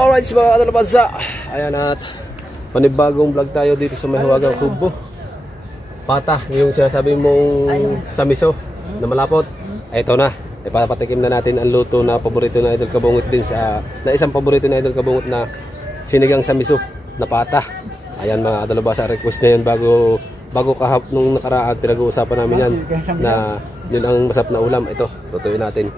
Alright mga katalabansa, ayan at panibagong vlog tayo dito sa Mahiwagang Kubo. Pata, yung sinasabi mong samiso na malapot. Ito na, ipapatikim na natin ang luto na paborito na Idol Kabungot din sa isang paborito na Idol Kabungot na sinigang samiso na pata. Ayan mga katalabansa, request na yun bago nung nakaraan pinag-uusapan namin yan na yun ang masarap na ulam. Ito, lutuin natin.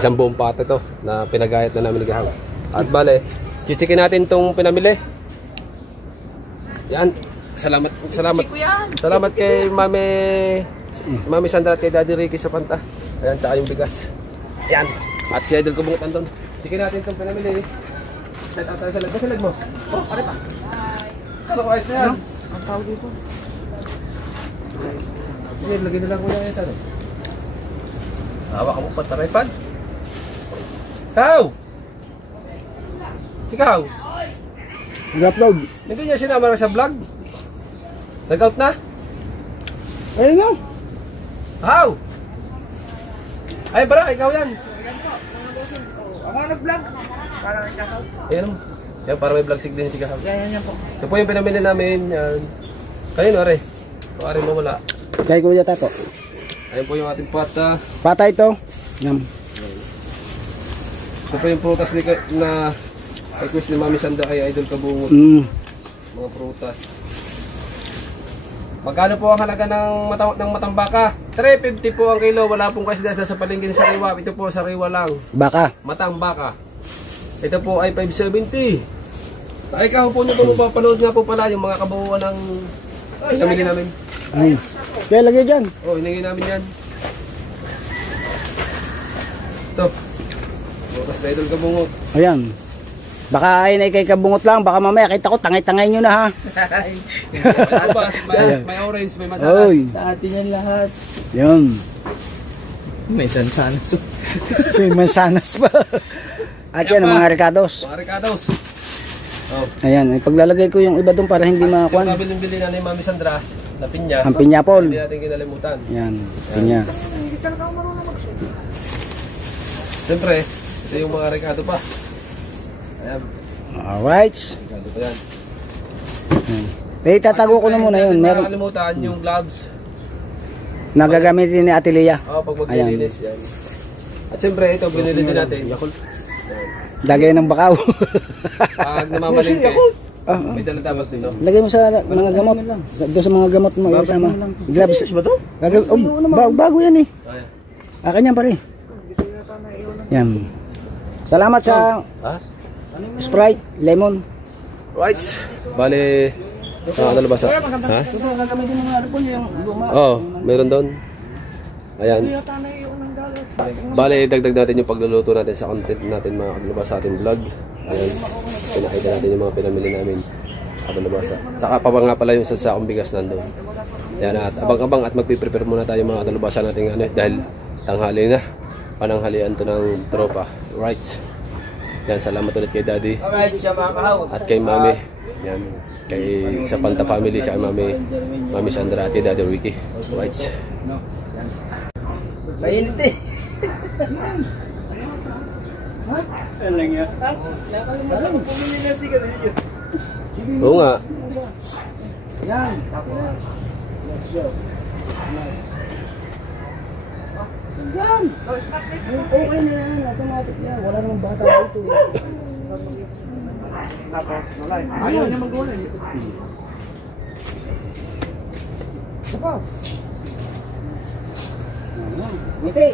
Isang buong pata ito na pinagayat na namin gahang. At bale, chichikin natin itong pinamili. Yan. Salamat kay Mami Sandra at kay Daddy Ricky sa panta. Ayan, tsaka yung bigas. Yan. At si Idol Kabungot andun. Chichikin natin itong pinamili. Set out tayo sa lag. Sa lag mo. Oh, pare pa. Ano ko ayos na yan? Ang tawag dito. Sige, lagay na lang ko yan sa ano. Hawak ka mo pa taraypan. Tao! Sikaw! Nag-upload. Hindi niya sinama sa vlog? Nag-out na? Ayun nga. How? Ay, bara, ikaw yan. Ako nag-vlog. Parang ikaw. Ayan mo. Yan, para may vlog sig din si Kahaw. Yan po. Ito po yung pinamili namin. Yan. Kanino, Are? Kung Are mo wala. Kay Kuya Tato. Ayan po yung ating pata. Pata ito. Yan. Ito po yung prutas na request ni Mami Sanda kay Idol Kabungot. Mga prutas. Magkano po ang halaga ng matambaka? 350 po ang kilo. Wala pong kasidas na sa palengke sa sariwa. Ito po sariwa lang. Baka. Matambaka. Ito po ay 570. Ay ikaw po nyo po mapapanood nga po pala yung mga kabuuan ng pinamili namin. Kaya lagay dyan. Oh, hiningin namin yan. Ito. Bukas na Idol Kabungot. Ayan. Baka ay kay Kabungot lang. Baka mamaya kita ko tangay-tangay nyo na ha. May orange, may masalas. Oy. Sa atin yan lahat. Yun. May sansanas. May mansanas pa. At yan ang mga ricados. Mga ricados. Oh. Ayan. Paglalagay ko yung iba doon para hindi makakuan. Yung kabiling-bili na ni Mami Sandra na pinya. Ang pinyapol. Hindi natin kinalimutan. Yan. Pinya. Siyempre, ito yung mga ricado pa. Ayan. Alright. Ricado pa yan. Eh, tatago ko na muna yun. Meron nakalimutan yung gloves. Nagagamitin ni Ate Lea. Oo, pag maglilinis yan. At siyempre, ito, binili din natin. Lagay ng bakaw. Pag namamalingke, may dala dapat dito. Lagay mo sa mga gamot. Doon sa mga gamot mo. Isama. Gloves ba ito? Bago yan eh. Akin yan pare. Yan. Salamat sa Sprite, lemon. Right. Bale, ano ba sa? Ha? Gagamitin mo nga po yung luma. Oo, meron doon. Ayan. Bale, dagdag natin yung pagluluto natin sa content natin mga kaglabas sa ating vlog. Ayan. Pinakita natin yung mga pinamili namin kaglabasa. Saka pa ba nga pala yung sasakong bigas nandun. Ayan, at abang-abang at magpiprepare muna tayo mga kaglabasa natin dahil tanghali na. Pananghalian to ng tropa. Right. Yan, salamat ulit kay Daddy. At kay Mami. Yan, kay sa Panta family, sa Mami Sandra at kay Daddy Ricky. Right. Mainit eh. Ha? Ano lang yan? Oo nga. Yan. Let's go. Yan. Okay na yan. Automatic yan. Wala namang bata dito. Ayaw niya mag-gulay. Isa pa. Ngiti.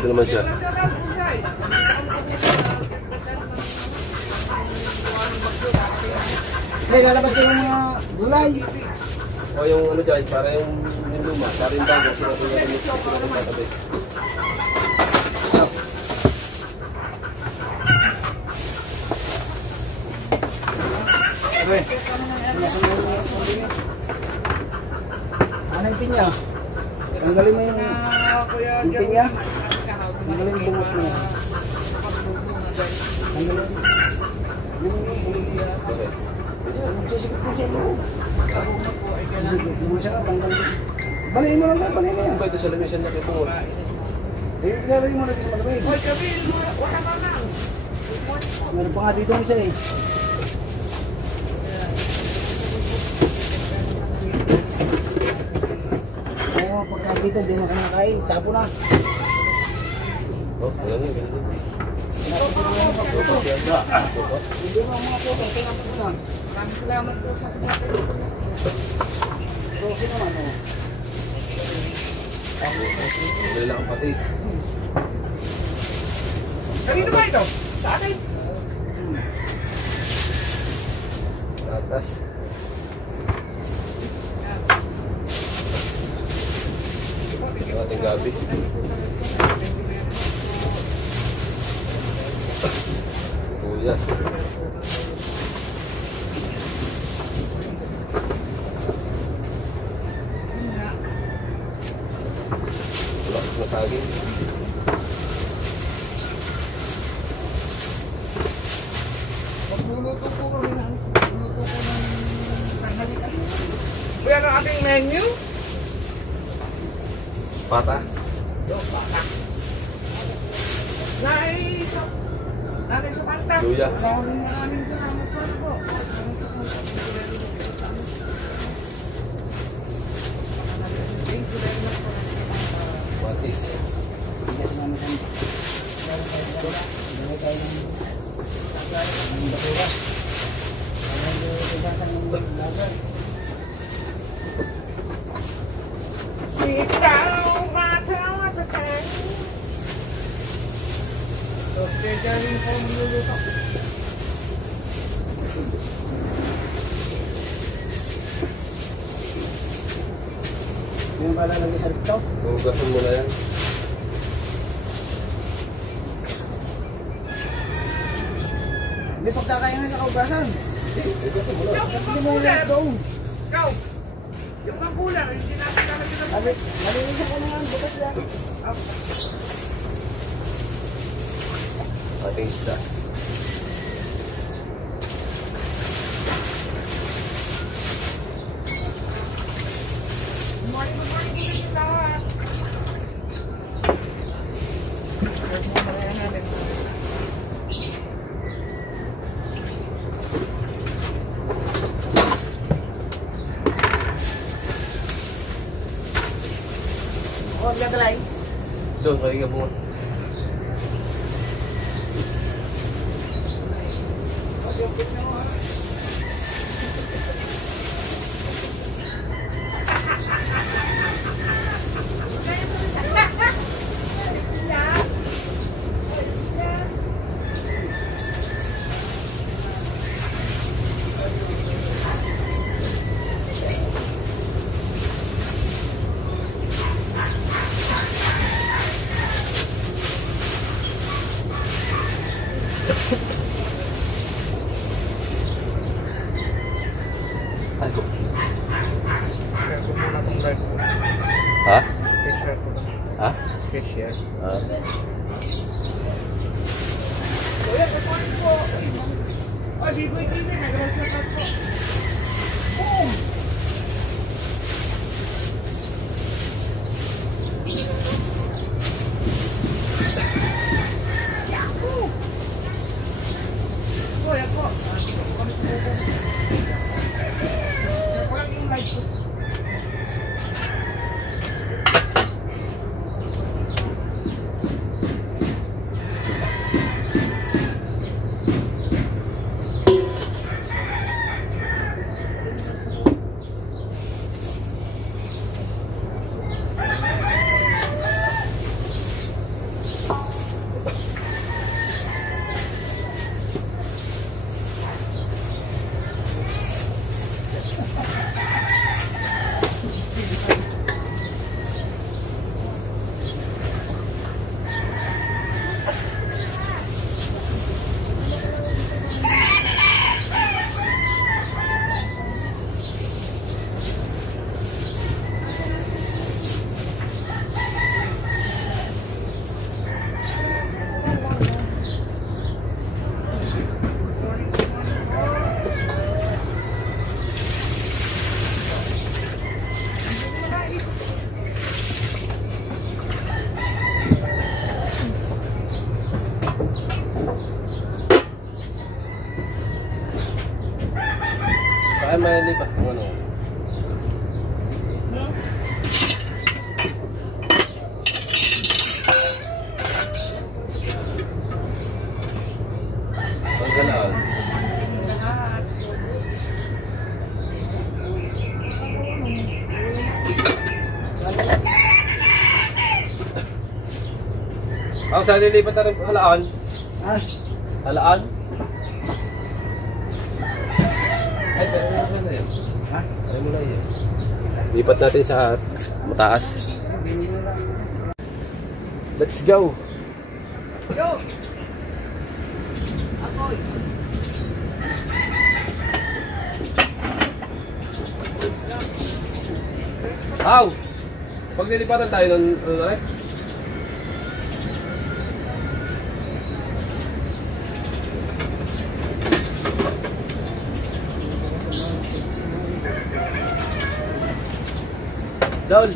Ito naman siya. May lalabas ko yung mga gulay. O yung ano dyan, para yung luma, para yung bago, sinabi natin yung tatabi. Ano yung pinya? Tanggalin mo yung pinya. Tanggalin yung bungot mo. Tanggalin. Magsisikip po siya loob. Kung siya ka, baliin mo lang tayo, baliin mo yan. Ba ito sa lamisan na kayo? Ilalagay mo lang sa malamig. Hoy, Gabi, wala ka lang. Meron pa nga dito ang isa eh. Oo, pagka dito, hindi mo kinakain. Tapo na. Oh, alam niyo, ganito. Hindi mo ang mga photo, tinapos mo na. Maraming salamat po sa Rosi naman, oh. Dali lang ang patis. Kanino ba ito? Sa akin? Atas. Ito ating gabi. Tuyas. Lakas na saging. Magluluto po kami ng tanghalian. Kuya, ang ating menu? Pata. Nanay sa kanta. Luya. Maraming salamat po. Patis. Yes, namin kami. Dali tayo ng basura. Sit down, bata, patay. So, kaya rin po magluluto. Yung pala lagi sa rito. Hugasan mo na yan. Hindi pagkakain na kaugasan. Hugasan mo na. Hindi mo yung doon. Ikaw, yung magulang, hindi natin naman sila. Malinisan ko na nga, bukas yan. Ating isda. Good morning po sa lahat. Mamaya natin. Huwag gagalay. Doon, kaya ka bunga. Ano? Share ko muna itong live ko. Ha? Share ko lang. Ha? Share. Ah. Kuya, good morning po. Oh, Biboy TV, nag-shout po. Boom! Yahoo! Kuya po. Walang yung live ko. Ako saan nilipat na rin halaan? Ah, Halaan? Ay, pero mo na yun. ha? Ay mo na yun. Lipat natin sa mataas. Let's go! Yo! Akoy! Aw! Pag nilipatan tayo ng ano na rin? Dol!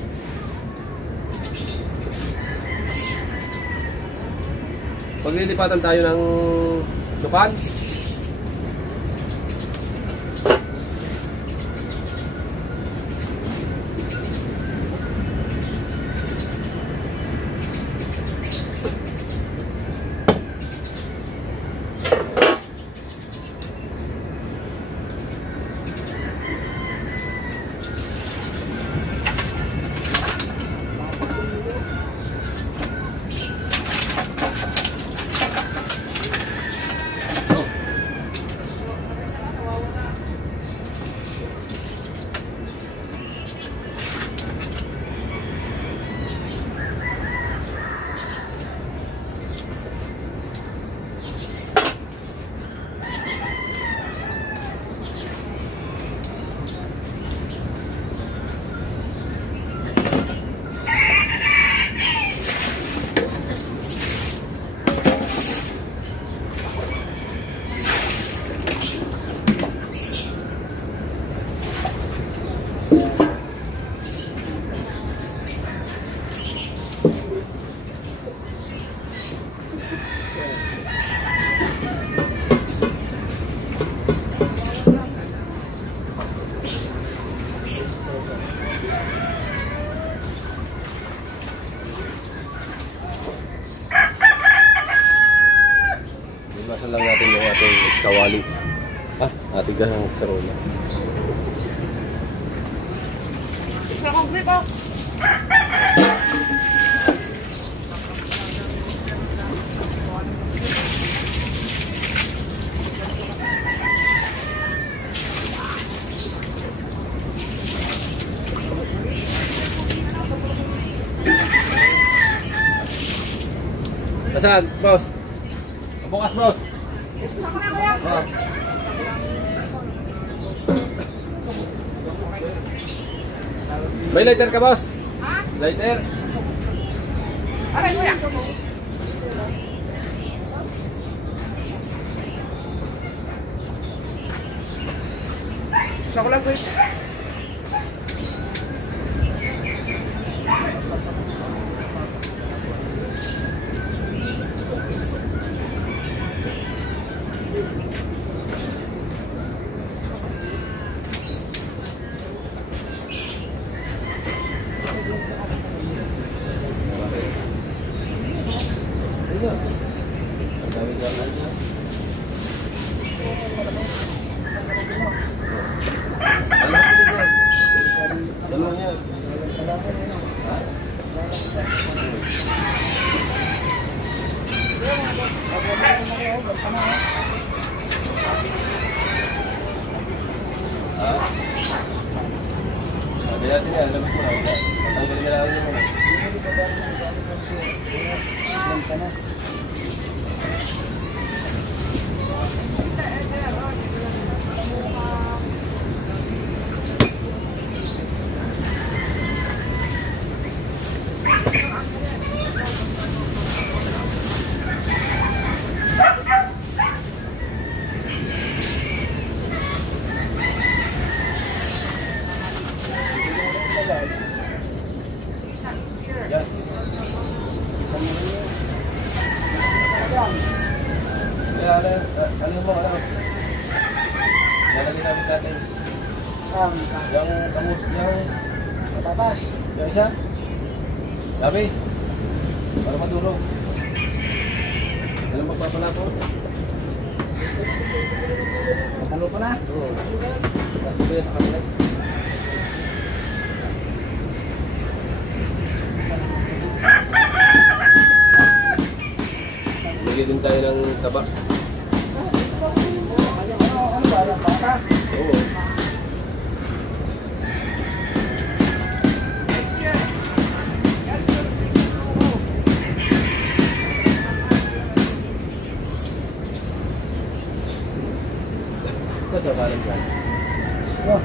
Pag nilipatan tayo ng lupan, iwasan lang natin yung ating kawali. Ating kahang sarola. Sa complete oh! Nasaan, boss? Bukas, boss. Oh. May lighter ka, boss? Ha? Lighter? Aray, kuya! Sa ko lang, kuya. Yang kamu yang Patatas. yang isa? Sabi? Para madurog. Alam magpapala ko? Matalo pa na. Oo. Kasi kuya sa kanila. din tayo ng taba. Ano ba? Baka? Oo. Sasabalin ka. Oh.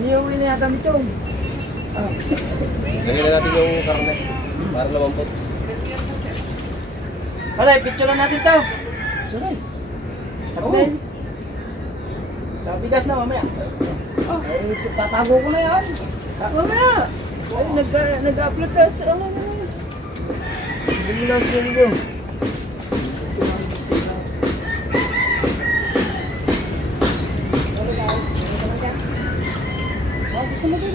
Niyuwi na yata ni Chong. Lagyan na natin yung karne. Para lumampot. Wala, picture lang natin to. Saray. Oo. Bigas na mamaya. Eh, tatago ko na yan. Mamaya. Ay, nag-upload ka sa ano. Bili lang sila nyo. Gusto mo din.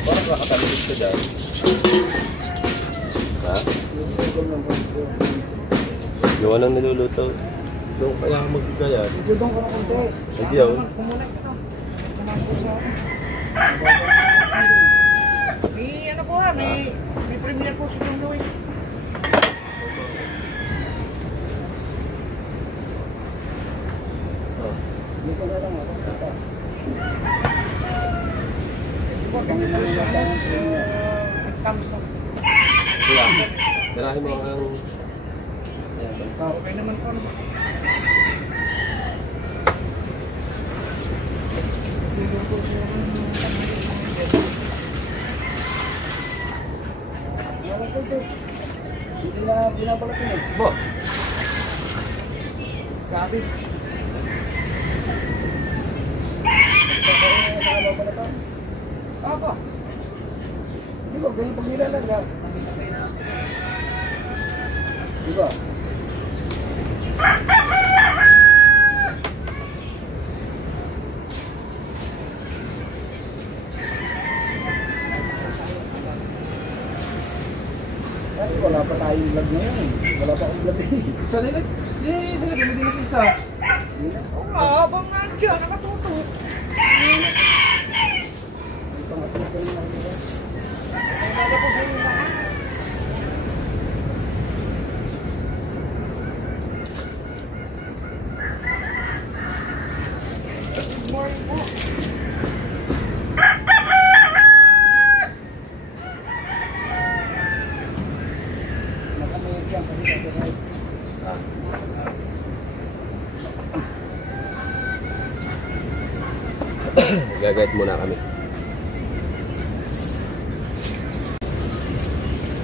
Parang kakatalikod ka dyan. Ha? Yung anong niluluto. Doon kaya ako magkikaya. Dudong ko na konti. Hindi ako. May ano po ha, may premiere po si John Louis. Dito na lang ako. Thompson. Kaya, tirahin mo ang... Okay naman po. Hindi na binabalot yun eh. Bo! Gabi. Apa? Di ba, ganyan pag nilalaga. Di ba? Dati wala pa tayong vlog na yun. Wala pa akong vlog eh. Sa lilit, nilagay mo din sa isa. Oo nga, habang nandiyan, nakatutok. Nakamayag yan kasi copyright. Gagayat muna kami.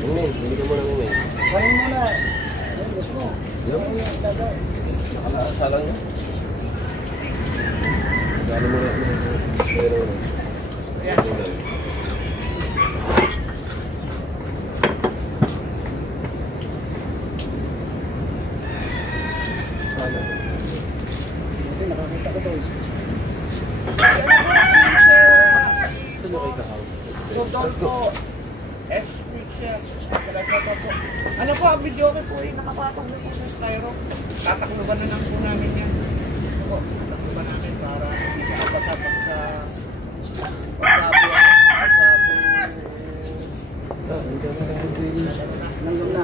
Umin, hindi ka muna umin. Kain mo na. Ayun, gusto mo. Yup. Kain mo, daga. Nakasalang niya. Gano'n muna. Pero muna. Ito, nakakita ko to. Ito nyo kay Kahaw. Rodolfo F. Picture. Ano po, ang video ko po ay nakapatong na yung styro. Tatakluban na lang po namin yan. Ito po, tatakluban namin para hindi siya kapasapag sa pagkabo. Nanggam na.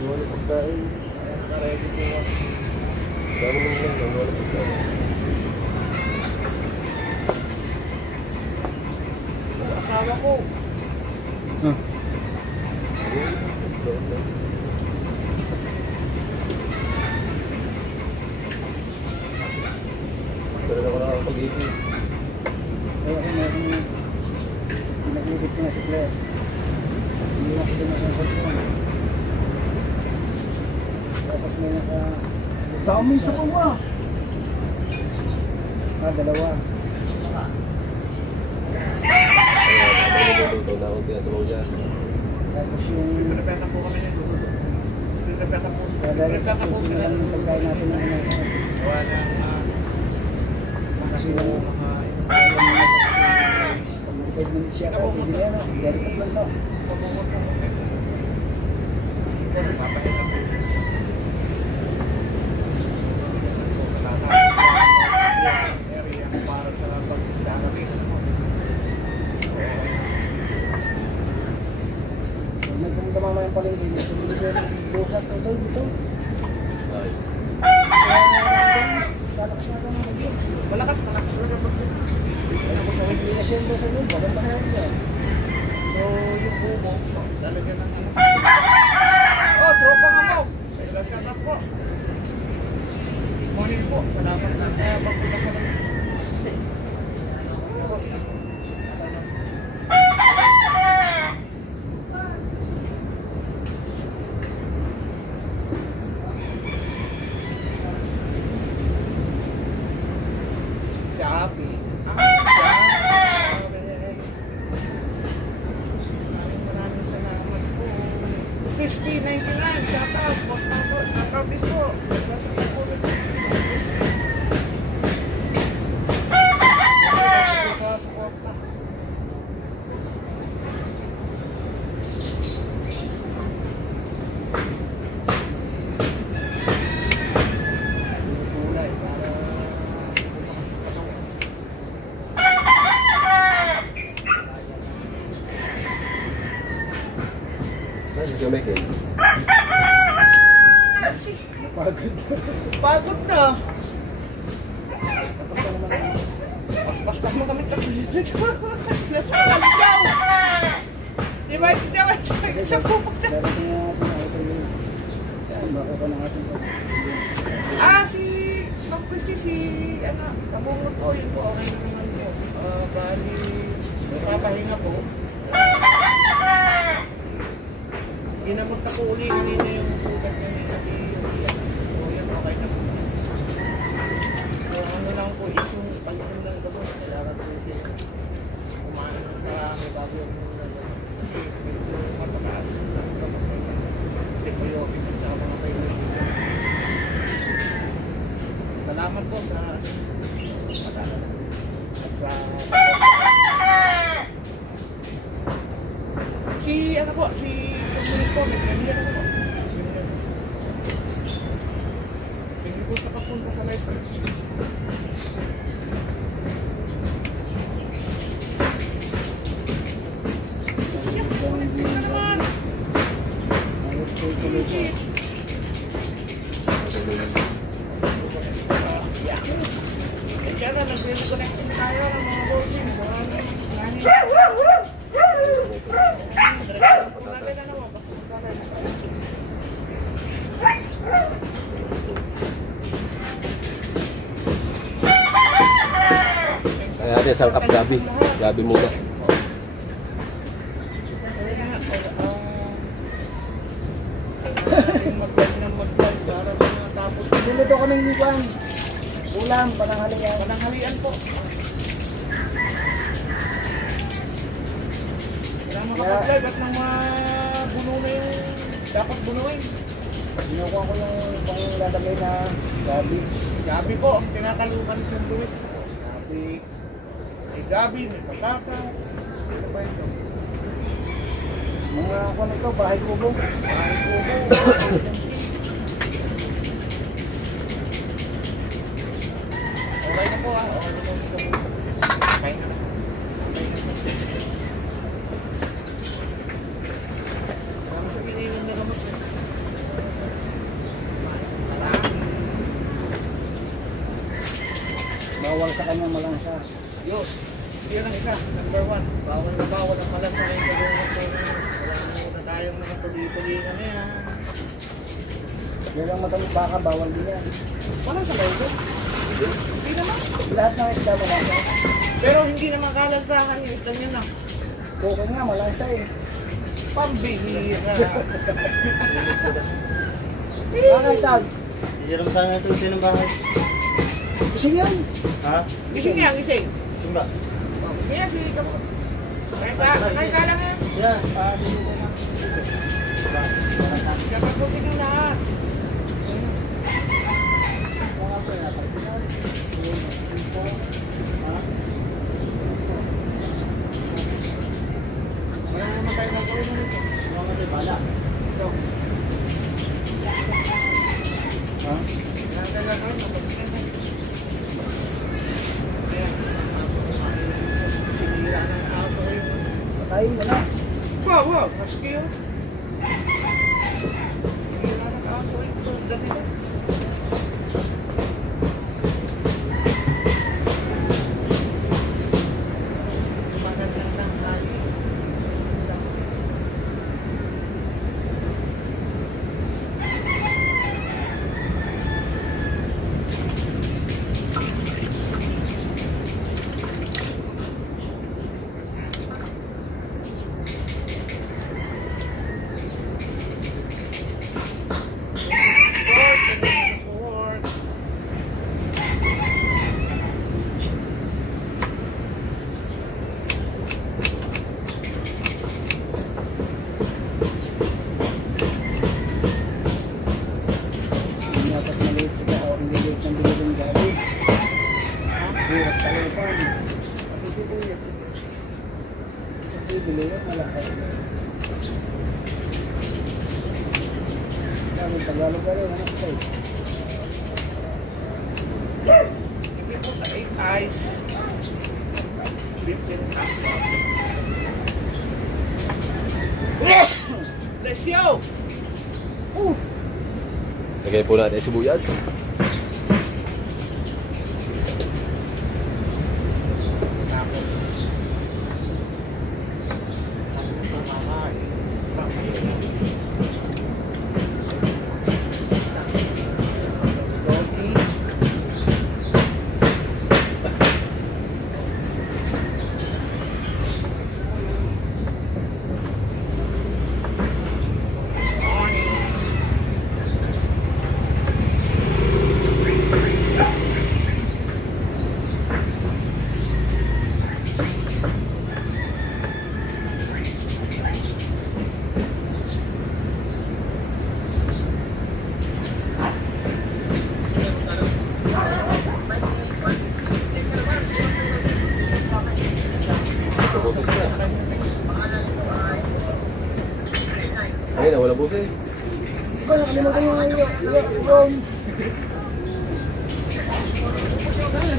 Wala pagkain. Ready po yan. Gano'n mo lang, wala pagkain. Ang asawa ko. Tapos may naka... Dami sa kuma. Dalawa. Luluto na ako pinasabaw dyan. Tapos yung... Pinapeta po kami nito. Pinapeta po. Pinapeta po sila ng pagkain natin na nasa... Gawa ng Kasi yung... 5 minutes siya ka. Hindi na yan. Direct lang to. Nagpunta mama yung palengke dito. Bukas na ito dito. Malakas na ito mga bagyo. Malakas na bagyo. Kaya ko sa hindi na siyempre sa loob. Bakit ba kaya niya? So, yung bumo, lalagyan ng ano. Oh, tropa nga mo. Shout out po. Morning po. Salamat na sa pagpunta sa kami. Pagod na. Pas-pas mo kami kasi. Let's go. Di ba? Sa pupunta. Si ano, kabungot po yun po. Okay naman po. Bali, papahinga po. Ginamot na po uli kanina yung ugat kanina. So, yan okay na po. So, ano lang po is yung pag-inom lang ito po. Kailangan po siya kumain ng marami bago yung medyo matakas. Hindi po yung sa mga kayo. Salamat po sa pag-alam. At sa si ano po, si Communist po, may ganyan ano po. Hindi po sa papunta sa live. Kaya na, nag-reconnecting tayo ng mga bossing. Kaya natin sangkap gabi. Gabi muna. Luluto kaming liguan. Ulam, pananghalian. Pananghalian po. Kailangan makapag-live at mga buno na yung dapat bunuin. Sinukuha ko yung panglalagay na gabi. Gabi po, ang tinakalukan sa Luis po. Gabi. May gabi, may patatas. Ano ba ito? Mga ako nito, bahay kubo. Bahay kubo. Okay na po ah. Okay na po. Okay na. Sa pininom na gamot na. Bawal sa kanyang malansa. Yun. Yun ang isa. Number 1. Bawal na bawal ang malas sa ngayon sa wala muna tayong mga tuloy-tuloy na yan. Yan ang matang baka, bawal din yan. Wala sa kayo doon. Hindi naman. Lahat ng isda malansa. Pero hindi naman kalansahan yung isda niya na. Okay nga, malansa eh. Pambihira. Bakit, Tag? Hindi naman sana susi ng bahay. Gising yan. Ha? Gising yan, gising. Simba. Kaya sili ka mo. Kaya ka lang yan. Yan, paano mo ko lang. Dapat mo sinuna. Patayin mo na. Wow, husky yun. Sinira ng aso ito. Ganito. Dapat maliit sa tao, hindi liit ng bilhin gabi. Hirap talaga. Bibili yun, malaki. Tagalog ka rin, anak ko. Hindi po sa 8 eyes. 15 times. Let's go! Lagay po natin sibuyas. Ayun, wala buses. Ikaw, nakalimutan yung yung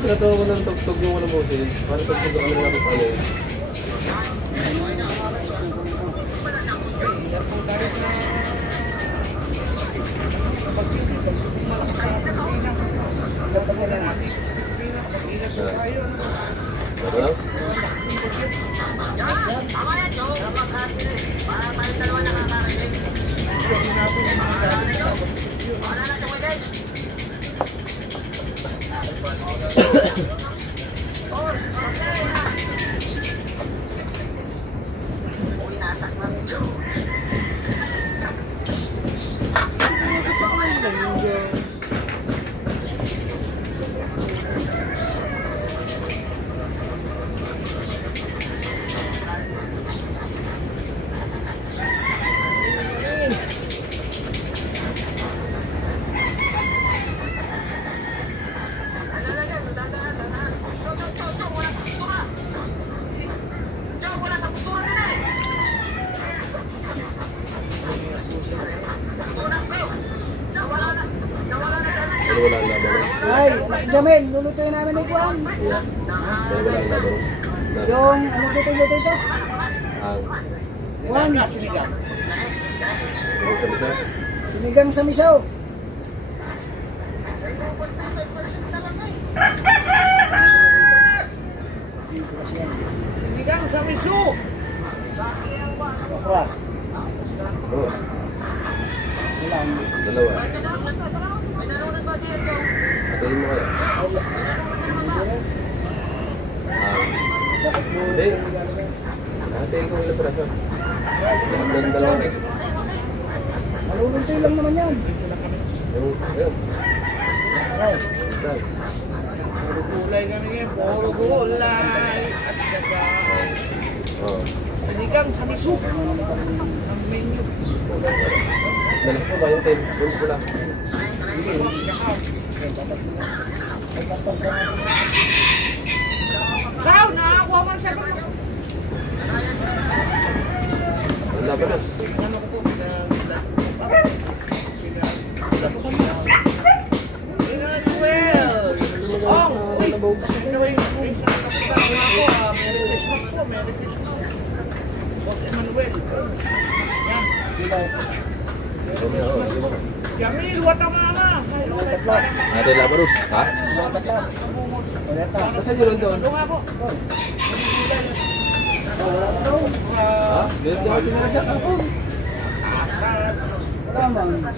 Tinatawa ko ng tugtog yung walang buses. Parang tugtog ang ano natin pala eh. Ano? Ano wala ang laban? ay, anak Jamel, lulutuin namin ni Juan. Ano wala ang laban? Yung, ano luto ito? Ang... Juan, Ano sabi sa? sinigang sa misaw. Sinigang sa miso! Okra. Oo. Ilang. Dalawa. Patayin mo kaya? Bakit mo? Hindi. Ate, ikaw wala pala siya. Dalawa rin. Maluluntoy lang naman yan. Ayun. Puro gulay kami ngayon, puro gulay. At saka, sinigang, sanisok. Ang menu. Dali ko ba yung tayo? Doon ko lang. Sao, nakakuha man sa mga. Wala ba na? Ano ko po? Merry Christmas. Boss Emmanuel. Yan. Kami, luwat ang mama. Ate Labarus, ha? Kasi yun doon. Ano nga po? Ha? Ganyan ako sinaragyan ako.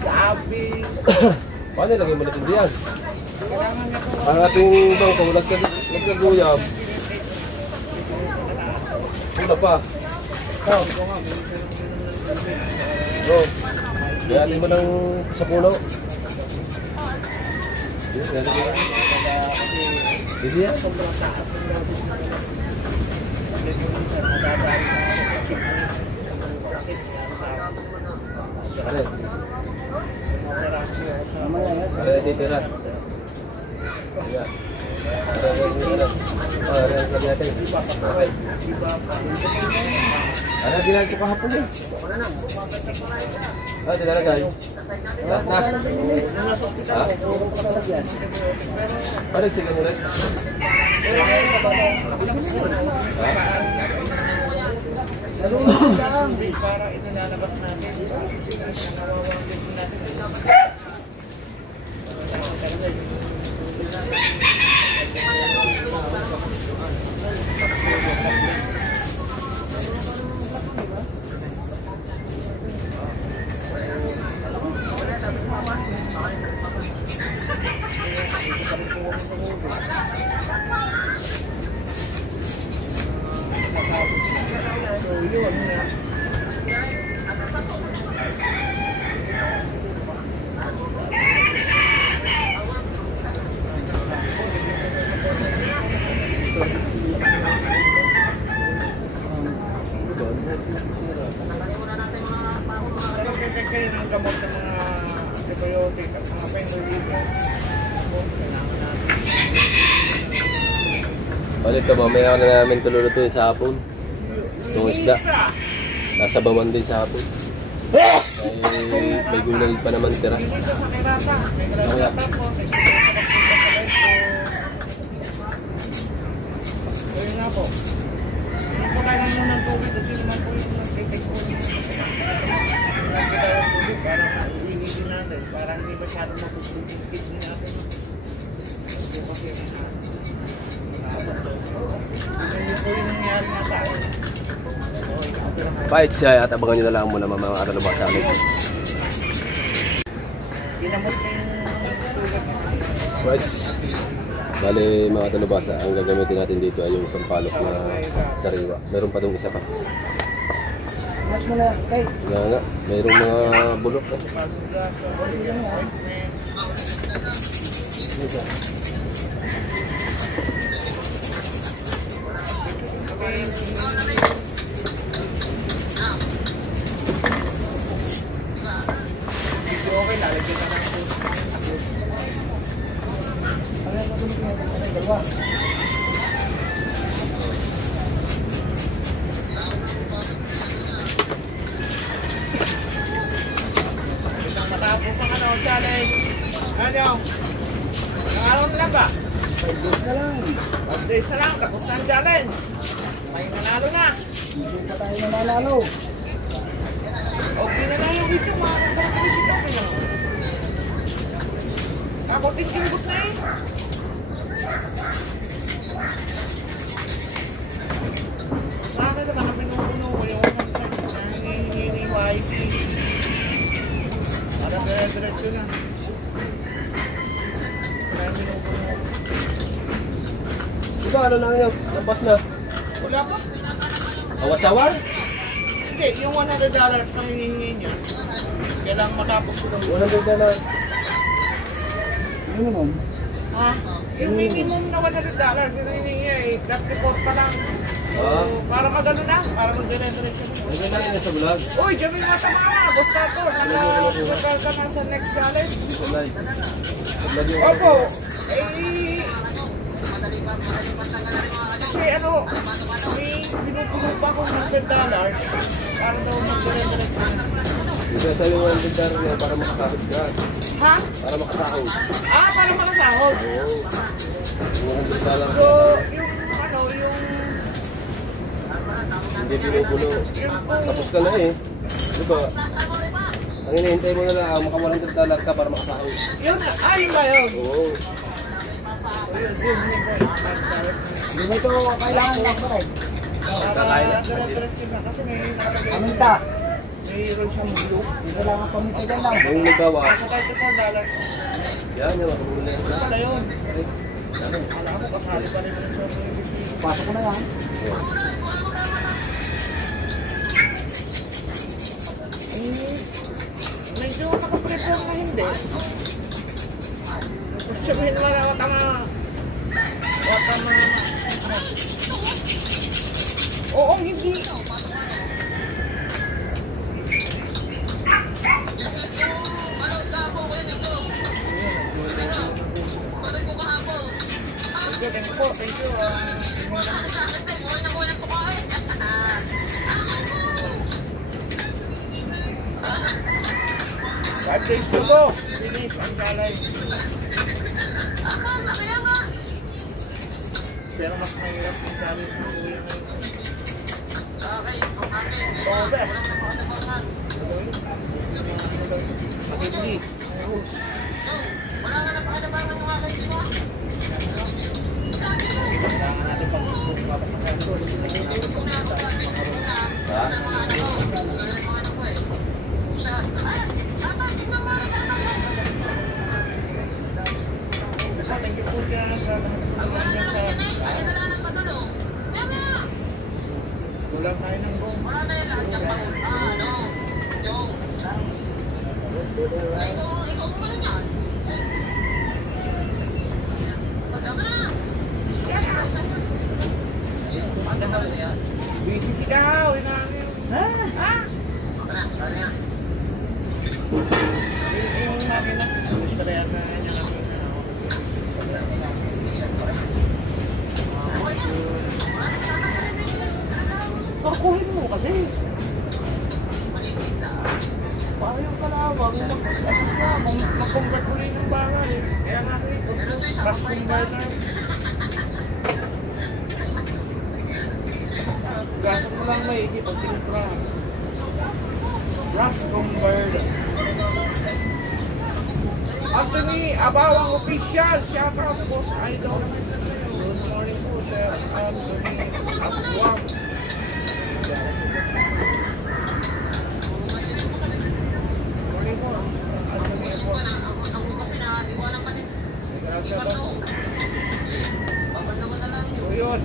Sabi. Paano lagay mo na tindihan? Kailangan niya po. Ang ating bangko, nagkaguyam. Una pa. Oh. Gayatin mo ng sa puno. Hindi yan. Ada titira. Ya. Ada bilang ke kahapon ni. Ah, dilalagay. Ada sige nila. Para isinalabas natin. Kayo ng gamot ng mga antibiotic at mga penguin. Balik ka mamaya na namin tululutuin sa hapon. Yung isda. Nasa baman din sa hapon. May gulay pa naman tira. Kaya. Ayun nga po. Hindi po kailangan mo ng tubig kasi naman po yung nag-take po. Para iinisin natin. Para hindi masyadong mapusulipit natin. Ito kasi Fights at abangan nyo na lang muna mga atalaba sa amin. Fights. Bale mga talubasa, ang gagamitin natin dito ay yung sampalok na sariwa. Meron pa dong isa pa. Nga, mayroong mga bulok. Okay, lalagyan na ng matapos ang ano, challenge. Ano? Ilang araw na lang ba? 5 days na lang. 5 days na lang, tapos na ang challenge. May nanalo na. Hindi pa tayo nanalo. Okay na lang yung ito, mga kapatid dito. Ako tingkilbot na eh. Bakit naman ang pinupuno ko yung nangingiwifi? Para diretso na. Kaya pinupuno ko. Ito ano na yun? Labas na. Wala pa. Awat sawar? Hindi, Hindi, yung $100 na hinihingi niya, kailangan matapos ko daw. $100. Minimum. Ha? Yung minimum na $100, yung hinihingi ay 34 pa lang. So, para magano na, para mag-diretso na. Ano na yun sa vlog? Uy, dyan yung matamama, basta ko, nakasakal ka na sa next challenge. Sa live. Sa vlog yung... Opo, kasi ano, may pinupuno pa akong $100 para daw mag-diretso na. Isa sa yung $100 niya para makasahod ka. Ha? Para makasahod. Ah, para makasahod. Oo. Yung $100. So, yung ano, yung... Hindi pinupuno. Tapos ka na eh. Diba? Ang hinihintay mo na lang, maka $100 ka para makasahod. Yun, ayun ba yun? Oo. Hindi mo ito kailangan lang ba rin? Para diretso na kasi may nakalagay. Paminta. Mayroon siyang blue. Hindi lang ang paminta dyan lang. Yung nagawa, Sa $34. yan yung makamuli. Ano pala yun? Alam mo, kasali pa rin sa Pasok ko na yan. medyo nakaprepare na hindi. Sabihin mo na oo, hindi. Thank you po, thank you. God bless you po. Finish ang galay. Pero mas mahirap yung galay sa uwi na yun. Oo, be. Magiging. Kailangan natin pag-papapakain ko. Thank you po dyan sa kulang tayo ng gong. Busy si Kao, inamin. Ha? Yung namin na, gusto na yan na niya namin. Pakuhin mo kasi. Parang kalawang, mag-congratulate ng bangal eh. Kaya nga ito, custom buyer. Gasan mo lang may hindi pag tinitra. Rascom Bird. Anthony Abawang Official, shout out po sa idol. Good morning po sir Anthony Abawang. Morning po Anthony Abawang. Gracias po. So yun.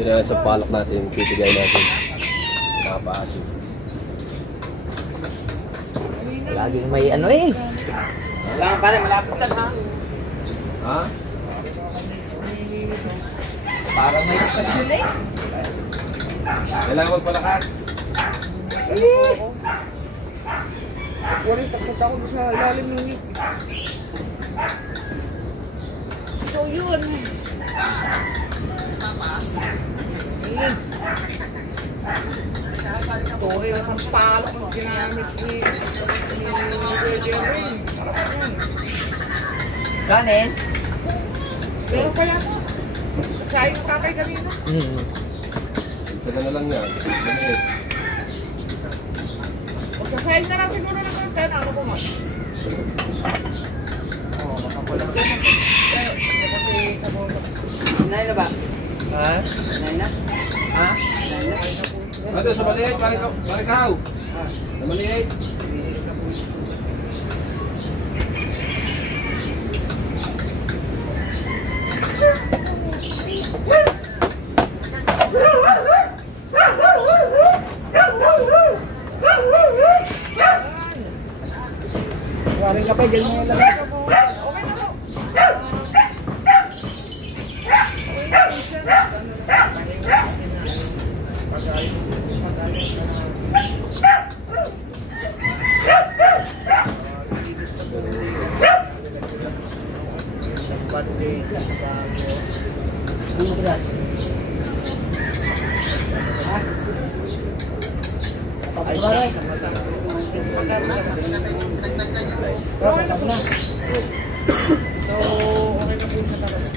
Sila sa palak natin, pipigay natin. Nakapaasin. Laging may ano eh. Wala ka pala, malapitan ha. Ha? Parang may okasyon eh. Kailangan magpalakas. Wala, takot ako sa ilalim ng ngip. So yun. Ayun. Ito yung isang palak ang ginamit ni Jerry. Sarap yun. Kanin? Meron pa yan. Nagsahin yung tatay kanina. Sila na lang yan. Maliit. Magsasahin na lang siguro ng konti. Ano ko mo? Oo, makakulang. Pero, kasi sa bono. Nay na ba? Ha? Nay na? Ha? Nay na? Ito, sa maliit, barikaw. Sa maliit. Waring ka pa, dyan mo yung lahat. Okay na po. Ano ba das? Ha? Tapos ba rin? Tapos na. So, okay na po siya talaga.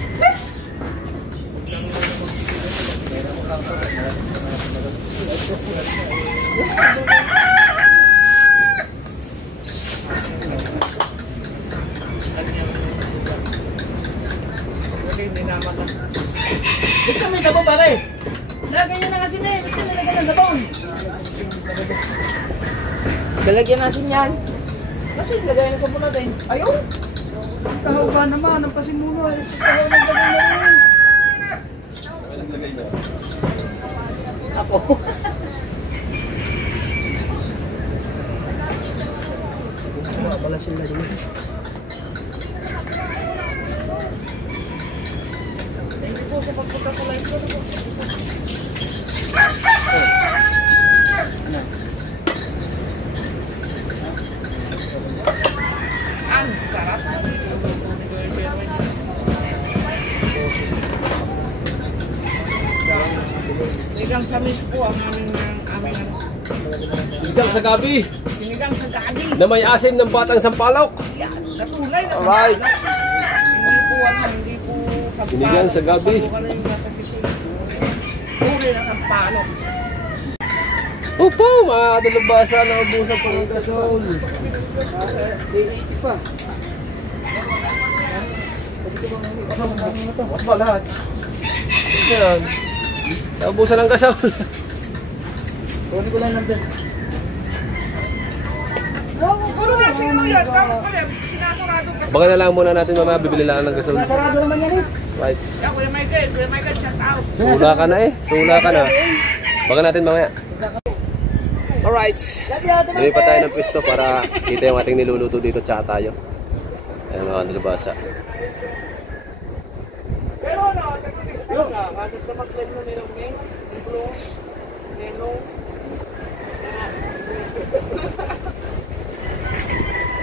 Ito may sabon pare. Lagay nyo na kasi na eh. Ito nilagay ng sabon. Lalagyan natin yan. Kasi lagay na sabon natin. Ayun. Kahaba naman. Ang pasimuno. Kahaba naglagay na yun. Ako. Wala sila din. Thank you po sa pagpunta sa live ko. Ang sarap. Sinigang sa miss po ang aming Sinigang sa gabi. sinigang sa gabi. Na may asim ng batang sampalok. Yan, natunay na sa Alright. Hindi po hindi po sampalok. Sinigang sa gabi. Ano yung nasa kising. Puri na sampalok. Opo, madalabasa na ubusan pa ng gasol. Iiti pa. What's ba lahat? Yan. Naubusan ng gasol. Kunin ko lang nandun. Puro na siguro yan. Tama ko yan. Sinasarado ka. Baka na lang muna natin mamaya bibili lang ng gasol. Nasarado naman yan eh. Right. Yeah, Kuya Michael, shout out. Sula ka na eh. Sula ka na. Baka natin mamaya. Alright. Gawin pa tayo ng pwesto para kita yung ating niluluto dito tsaka tayo. Ayan mga dalubasa. Pero ano, kahit sa mag-live na nilang Nelo.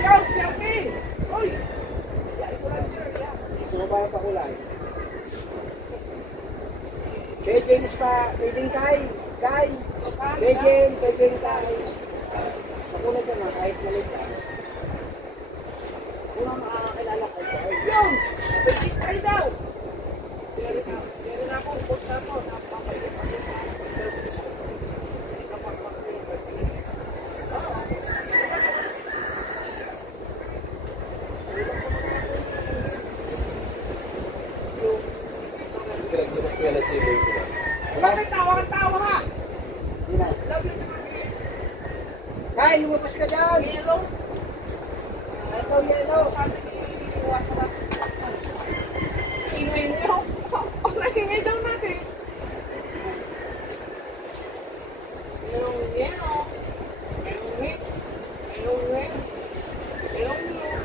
Yo, selfie! Uy! Gusto mo ba yung pakulay? Kay Kay. Kay Kay. Pakulay ka na kahit malit ka. Kung makakakilala ka ito. Yun! Basic tayo daw! Meron na ako, upot na ako. Bakit tawa ha? Kay, lumabas ka dyan! Yellow? Ito, yellow! Ingay mo. Ingay daw natin. Yung yellow. Yung red. Yung red. Yung blue.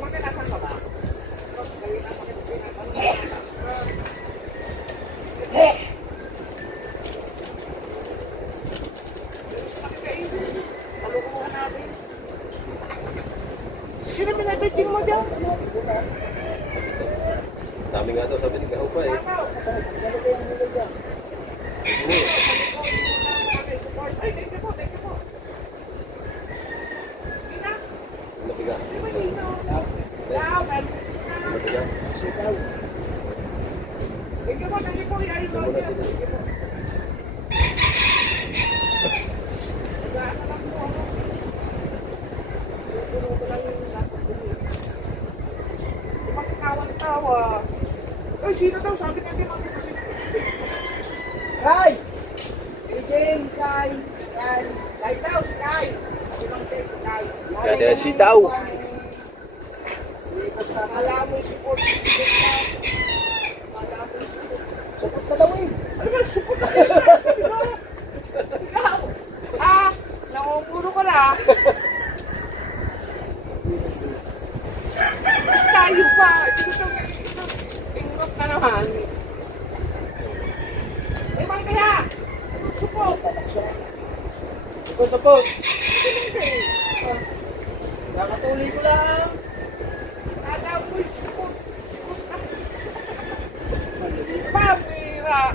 Magkanasan ka ba? Sino pinabitching mo dyan? Dami nga daw sabi ni Gaho pa eh. Ay, thank you po. Ina, Matigas. di ba dito? Wow, Matigas. Ikaw ba, nandito po, ayaw mo niya. Tawa. Ay, sino daw? Sabi niya, hindi mag-ipasip. Kai! Eugene, Kai! Kai! Kai daw, si Kai! Sabi bang Kai? Kaya si daw. Basta akala mo yung support. Support ka daw eh. Ano ba, support na? Ikaw! Nangunguro ka na. Tayo pa! Ingot na naman. Ibang kaya! Support! Ikaw support. Nakatuloy ko lang. Alam mo yung support. Pamira!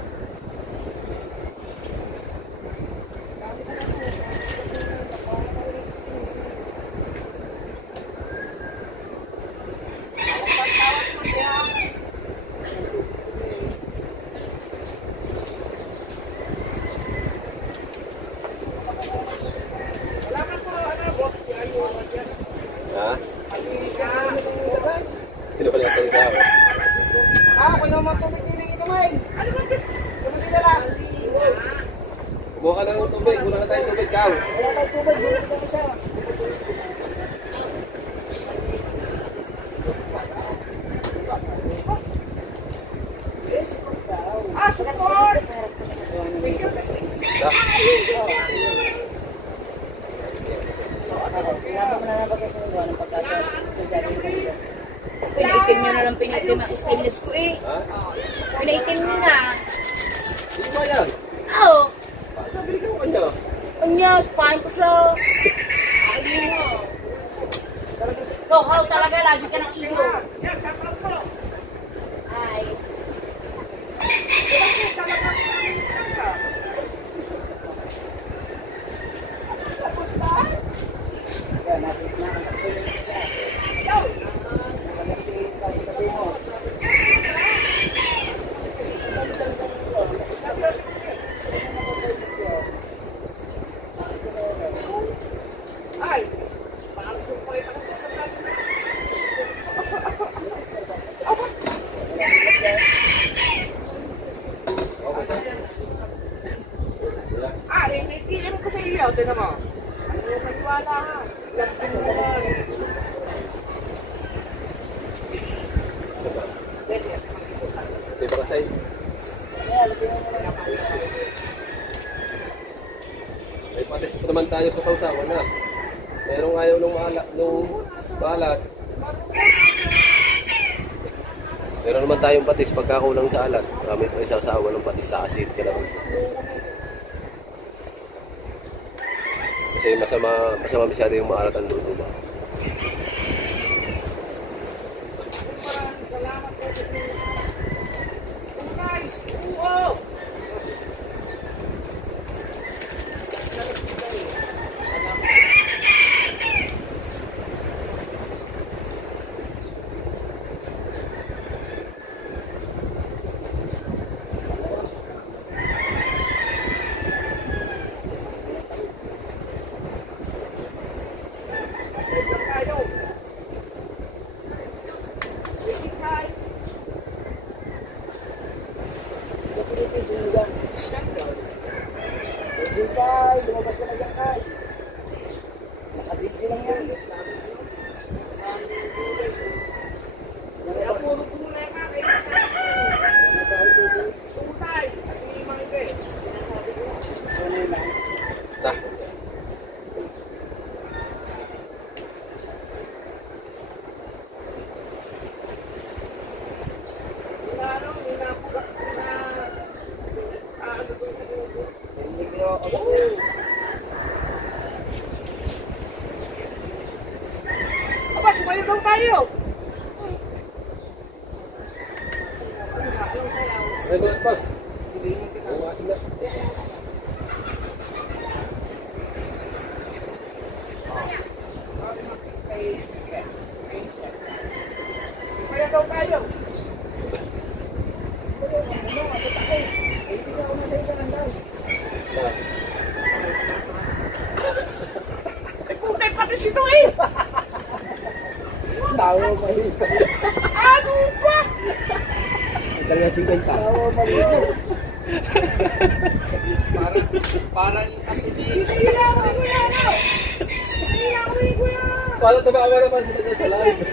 Ha? Sino ba yung salita ako? Ako naman tubig din ang inumain. Tubig na lang. Kumuha ka na ng tubig. Wala na tayong tubig, Kao. Wala tayong tubig. Wala tayong isa. Support! Pinaitim nyo na lang pinaitim ang stainless ko eh. Ha? Pinaitim nyo na. Hindi ba yan? Oo. Sabi ko kanya. Kanya, spahin ko sa... Ayun mo. Ikaw talaga, lagi ka ng iyo. Yan, sakral ko. Ay. Kaya nasa gitna ang katulong siya. Kasi tabi mo. Ay! Pakakasumpay ako. May PM ko sa iyo. Tignan mo. Ano yung maniwala ha? Gantin mo naman. Di ba kasi? May patis pa naman tayo sa sausawan na. Merong ayaw nung balat. Meron naman tayong patis pagkakulang sa alat. Marami pa yung sausawan ng patis sa asid. Kasi masama masyado yung maalat ang luto ba. Kai, lumabas ka na dyan, Kai. Nakabidyo lang yan. Kaya puro gulay nga kayo. Tutay at may mangga. Ta. Aba, sumayo daw tayo. Ay, bulat pas. Ang asin na. Sumayo daw tayo. Tawa malito. Ano ba? Talaga 50. Tawa malito. Parang yung kasi di. Paano tumawa naman sila sa live?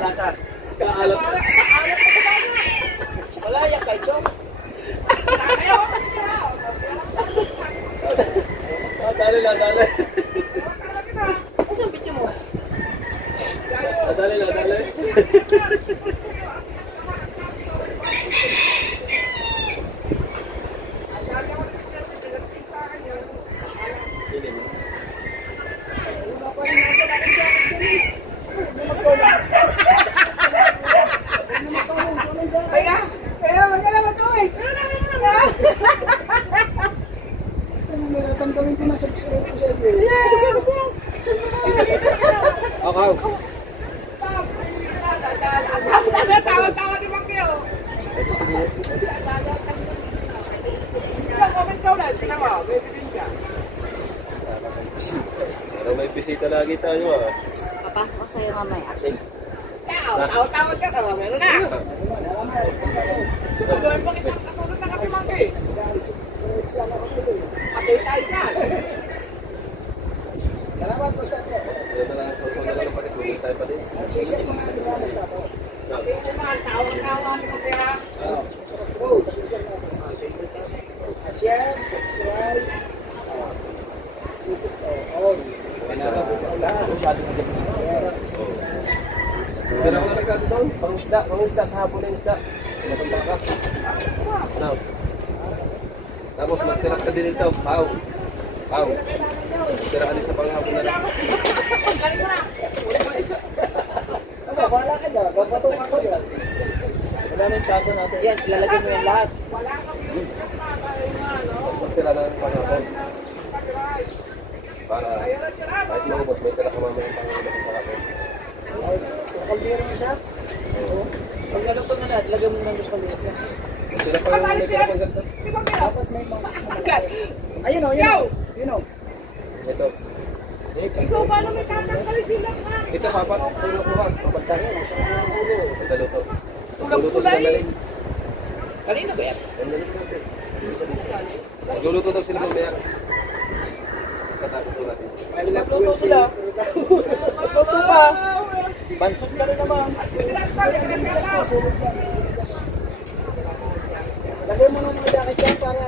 Lasar. Kaalat. Wala yan kay Chong. Dali lang, dali. Saan video mo? Dali lang, dali. Kaya magkala mag-comment. Natatanggalin ko na subscribe ko sa iyo. Okay. Tawa-tawa di ba kayo? Comment ka ulit. Tingnan mo. May bibig ka. Pero may bisita lagi tayo ah. Papasok ko sa'yo mamaya. Tawa-tawa ka. Tawa. Meron na. Gawin pa kita. Katulad na kami mga kayo. Atay tayo na. Salamat po sa iyo. Yan na lang, so na lang pati, sulit tayo pati. Sisip mo nga diba sa ako. Tawa-tawa mo kaya. Share, subscribe. Oh, lahat masyado na ganun. Pero ang nagkakaroon doon, pangisda sa hapon ng isda. Matanda ka. Now. Tapos magtirak ka din ito, pao. Pao. Tira ka din sa panghapon na lang. Wala ka dyan, babatok ako dyan. Madaming tasa natin. Yan, ilalagay mo yan lahat. Magtira na ng panghapon. Para kahit maubos, may tira ka mamaya ng panghapon sa hapon. Kaldero isa? Pag nalusog na lahat, ilagay mo ng gusto ko. Magtira pa yung may tira pang ganda. Dapat may mga... Ayun o, yun o. Yun o. Ito. Ikaw paano may tatanggalin bilang ka? Ito, papat. Tulog mo ka. Papat tayo. Ito luto. Magluluto sila na rin. Kanina ba yan? Magluluto daw sila mamaya. Katapos ko natin. Nagluto sila. Nagluto ka. Bansot ka rin naman. Lagay mo ng mga jacket yan para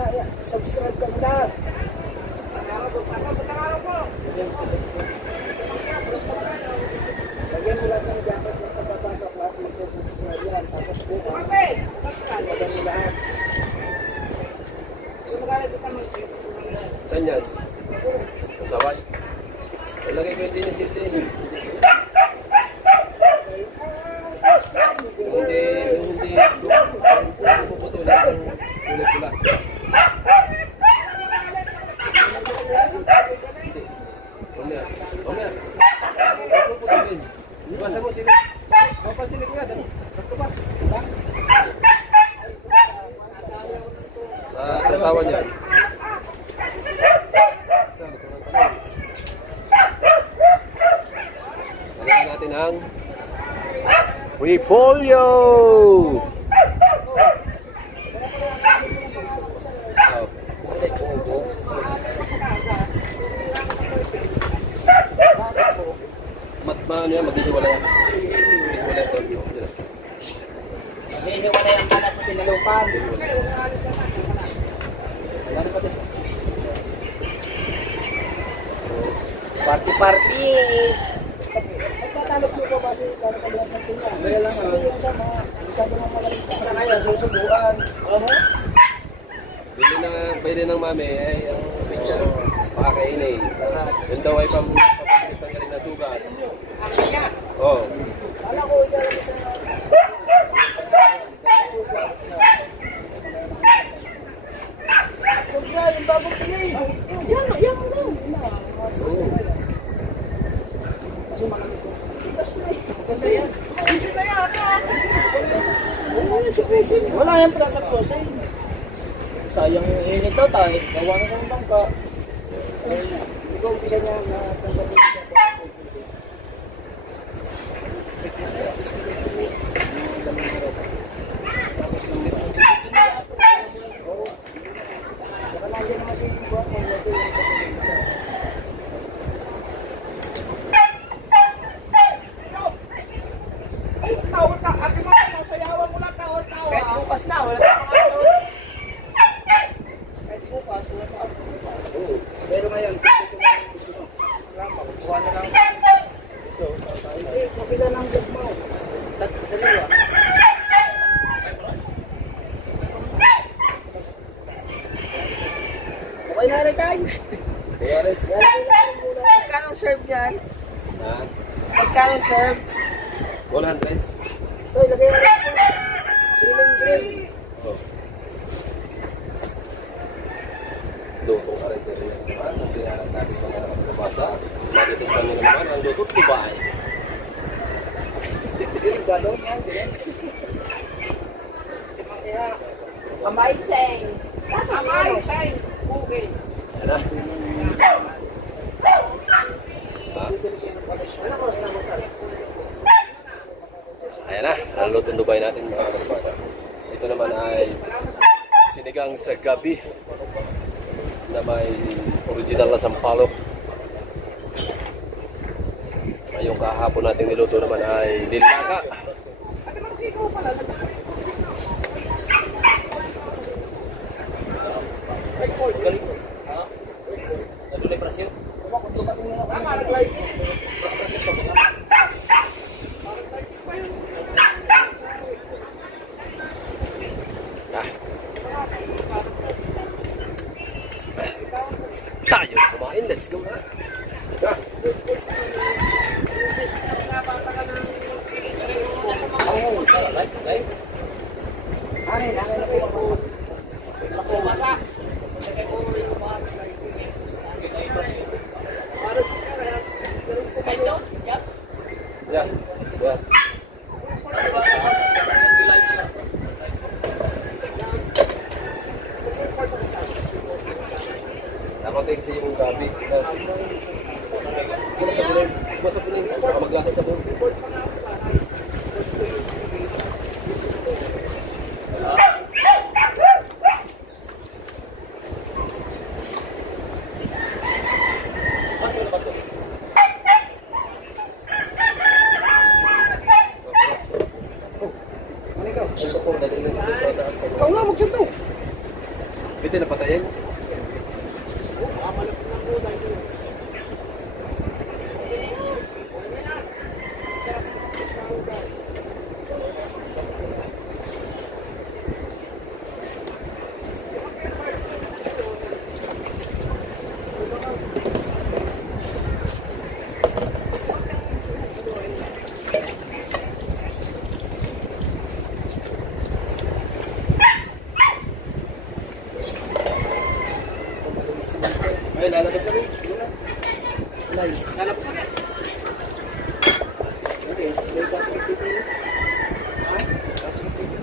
subscribe ka nila. Lagyan mo lahat ng jacket yung pagpapasok lahat ng subscribe yan. Tapos bukas. Lagyan mo lahat. Saan yan? Masaway. Ilagay ko yung dinisilin. Hindi puputol yung kulay pula. Mamaya. Mamaya. Puputulin. Ibasa mo sila. Papasilig nga. Basto pa. Sa sasawan yan. Lagyan natin ang repolyo. Ano yan, maghihiwala yan. Maghihiwala ito. Hihiwala yung kalat sa tinalupan. Party-party! Nagtatalog ko ba si Kalakalap ng Pinya? Kaya lang kasi yung sa mga masyado mga malalit ka na kaya susubuan. Bili ng mami ay ang picture pakakainin. Yun daw ay pampabilis ng galing na sugat. Oo. Kala ko ikalagay sa... Huwag nga, yung bagong pili. Yan mo lang. Kasi malamit ko. Ganda yan. Wala yan pala sa closet. Sayang yung init daw tayo. Gawa na sa bangka. Ikaw umpisa niya na tanggapin siya. Bukas na, wala na pangalan. Kahit bukas, wala na. Pero ngayon, makukuha na lang. Ito, kapila ng vlog mo. Dalawa. Okay na rin tayo. Kaya rin. Magkano serve yan? Ha? Magkano serve? 100. Ito, ilagay mo rin. Siling grill. Oh. Luto ka rin din yan naman. Ang pinaharap natin sa mga kapabasa. Matitignan nyo naman ang luto Dubai. Galon, Amazing! Amazing! Okay. Yan na. Ha? Ayan na, ang lutong Dubai natin mga kapabasa. Ito naman ay sinigang sa gabi na may original na sampalok. Yung kahapon natin niluto naman ay nilaga. Tayo na kumain, let's go na. Yan, yan. Nakotek sa yung gabi. Masok na yung maglakad sa buong. Ikaw na, magsunto. Pwede na patayin? Ay, lalabas na rin. Lalabas na rin. Okay, may kasong dito yun. Ha? Kasong dito.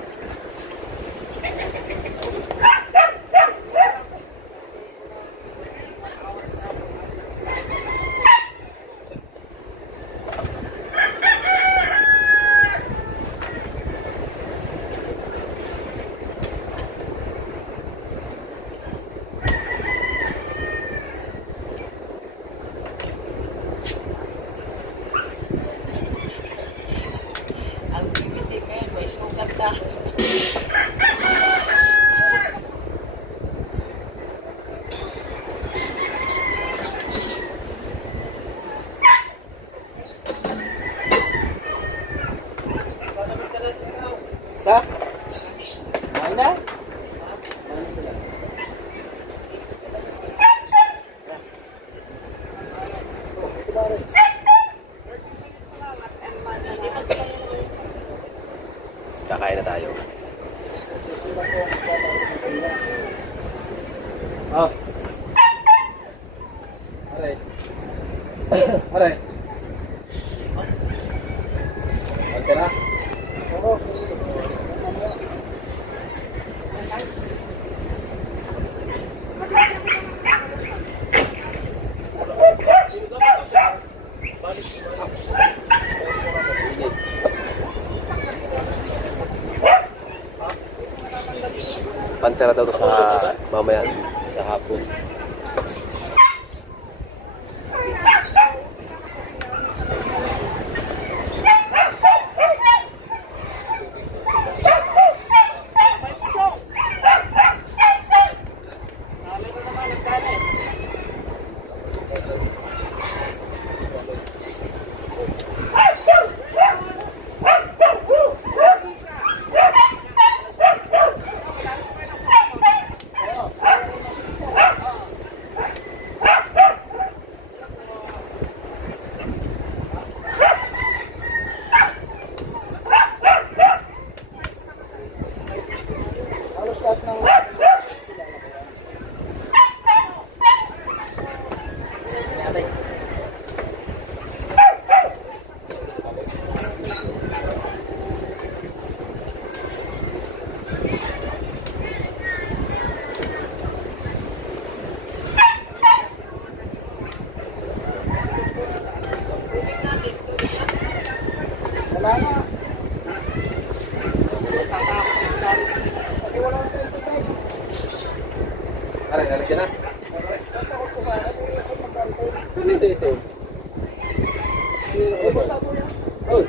Ang bibiti ko yan, may sugat na. Sa? Kumain na? Kakain na tayo. Oh. Aray. Aray. Okay na? Oo. Pantera daw to sa mamaya sa hapon. Lalagyan na. Ito. Oy.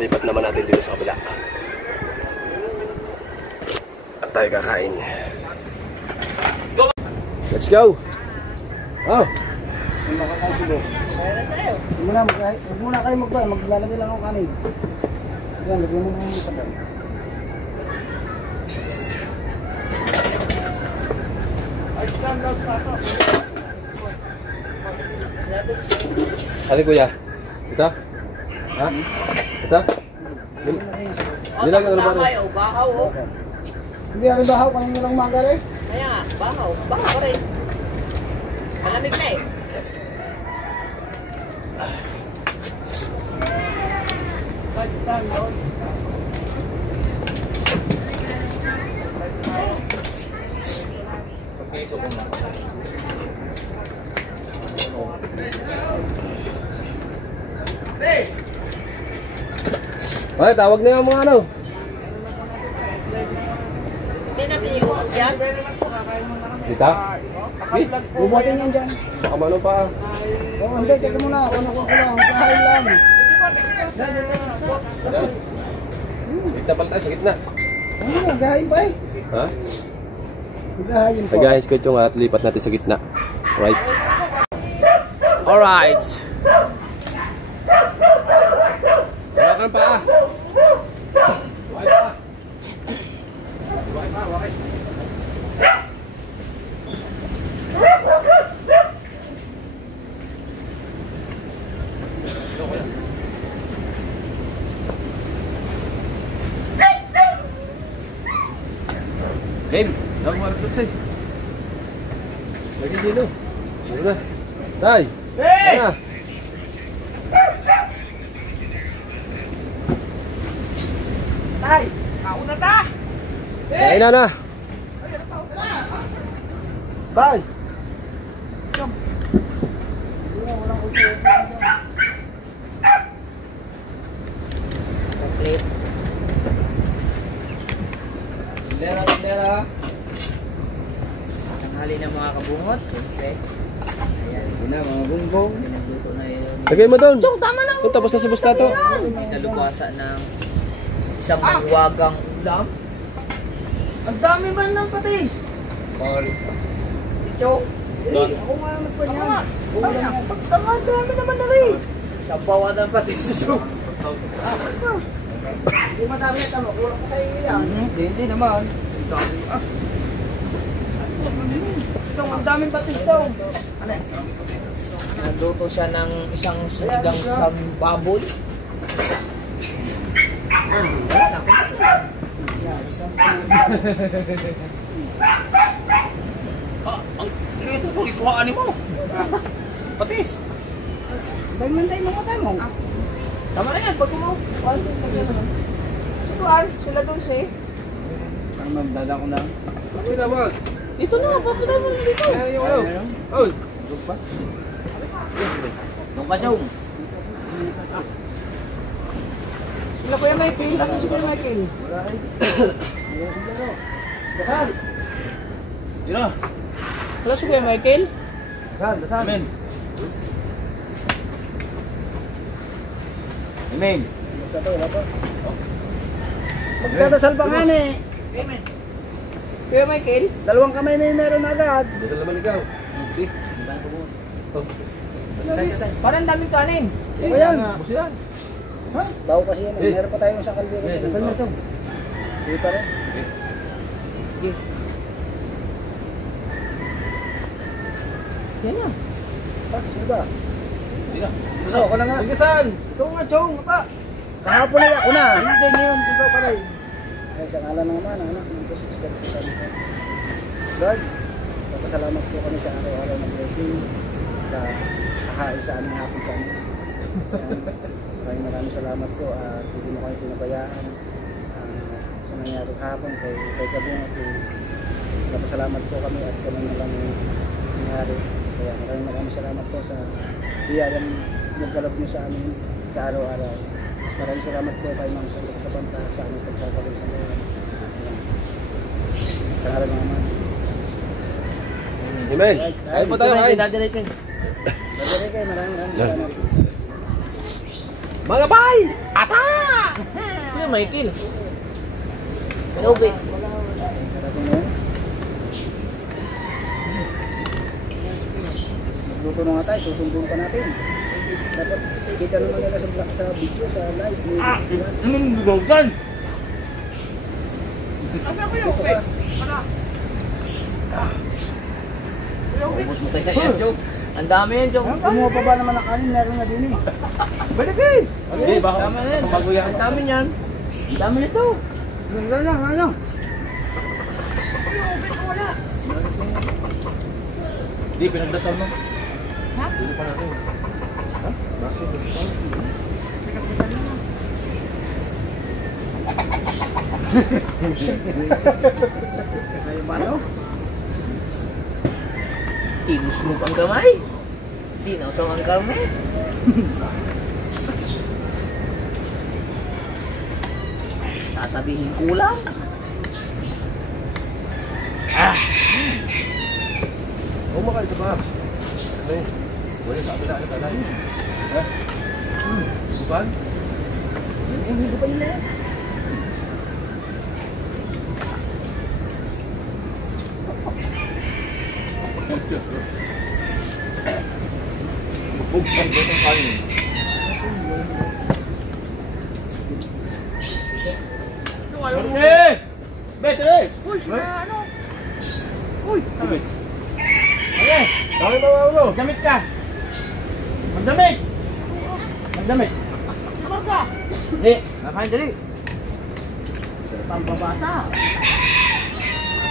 Lipat naman natin dito sa kabila. At tayo kakain. Let's go! Oh! Makakain si boss. Huwag muna kayo maglalagay lang ng kanin. Yan, lagyan mo na yung isa dyan. Ano kuya? Ito? Ha? Ito? Nilang ano ba rin? Bahaw, oh. Hindi, ano bahaw? Kanina lang magal eh. Kaya nga, bahaw. Bahaw pa rin. Malamig na eh. Okay, tawag na yung mga ano. Hindi natin yung usok yan. Kita? Bubuhatin yan dyan. Baka mano pa. Oo, hindi. Teka muna. Ano ko lang. Kahain lang. Kita pala tayo sa gitna. Ano na, gahain pa eh. Ha? Gahain pa. Nag-ahis ko ito nga at lipat natin sa gitna. Right? Alright! Wala pa ah! Game, ako malasasay. Lagi dito. Sino na? Tay! Hey! Na. Tay, ako na ta! Kain na. Bye! Sandera. Tanghali na mga kabungot. Okay. Ayan. Yun na, mga bungbong. Nagluto na yun. Lagay mo doon. Tama na. Tapos na si Bustato. May kalubasa ng Isang mahiwagang ulam. Ang dami ba ng patis? Ito. Ako nga nagpanyan. Ang dami naman na rin. Isang bawa ng patis ito. Hindi madami na tama. Kulang pa sa iyo yan. Hindi naman. Ang dami. Ito, ang daming patis daw. Ano? Nagluto siya ng isang sinigang sa baboy. Ito po, ikuhaan mo. Patis. Dahil mo tayo mo. Tama na yan, pag mo. Situan, sila doon siya. Ang magdada ko lang. Bakit naman? Dito na, papita mo na dito. Yung ano? Oy! Nung kanyong. Sila Kuya Michael. Nasaan si Kuya Michael? Sino? Wala si Kuya Michael? Amen. Amen. Magdadasal pa nga eh. Amen. Kuya Michael? Dalawang kamay may meron agad. Dito naman ikaw. Okay. Oh. Parang daming kanin. O yan. Bus yan. Ha? Bago kasi yan. Meron pa tayong isang kalbiro. Dasal na ito. Hindi pa rin. Yan na. Sino ba? Ako na nga. Bigasan! Ikaw nga, Chong. Apa? Kahapon na ako na. Hindi ngayon. Ikaw pa rin. Ay, sa ngalan ng Ama, ng Anak, ng Diyos, Espiritu Santo. Lord, papasalamat po kami sa araw-araw ng blessing sa kahain sa aming hapon kami. Maraming salamat po at hindi mo kayo pinabayaan sa nangyari kahapon kay Kabung at napasalamat po kami at kami na lang nangyari. Kaya maraming salamat po sa biyayang nagkalap niyo sa amin sa araw-araw. Maraming salamat po kay Ma'am sa banta sa aming pagsasabi sa mga pangalan ng Ama. Amen. Kain po tayo, kain. Dadalay kayo, maraming salamat. Mga bay! Ata! Kuya Michael. Lobit. Karating na yan. Magluto na nga tayo, susumbong pa natin. Dapat kita naman nila sa video, sa live. Anong bugogan? Asa ko yung upe? Ubus mo tayo sa yan, Chong. Ang dami yan, Chong. Kumuha pa ba naman ng kanin? Meron na din eh. Balik eh! Hindi, baka Tama na yan. bago yan. Ang dami yan. Ang dami nito. Lang. Hindi, pinagdasal mo. Ha? Hindi pa natin. Ha? Bakit? Kayo ba no? Ilusnog ang kamay. Sinawsaw ang kamay. Sasabihin kulang. Umakal sa ba? Ano yun? Wala sa kabila. Ano yun? Ha? Bukan? Hindi pa nila yan. Buksan ko itong kanin. Betre! Uy, sila ano? Uy! Okay. Dami ba ulo? Magdamit ka! Magdamit! Magdamit! Ano ka? Hindi! Nakain dali! Pambabata.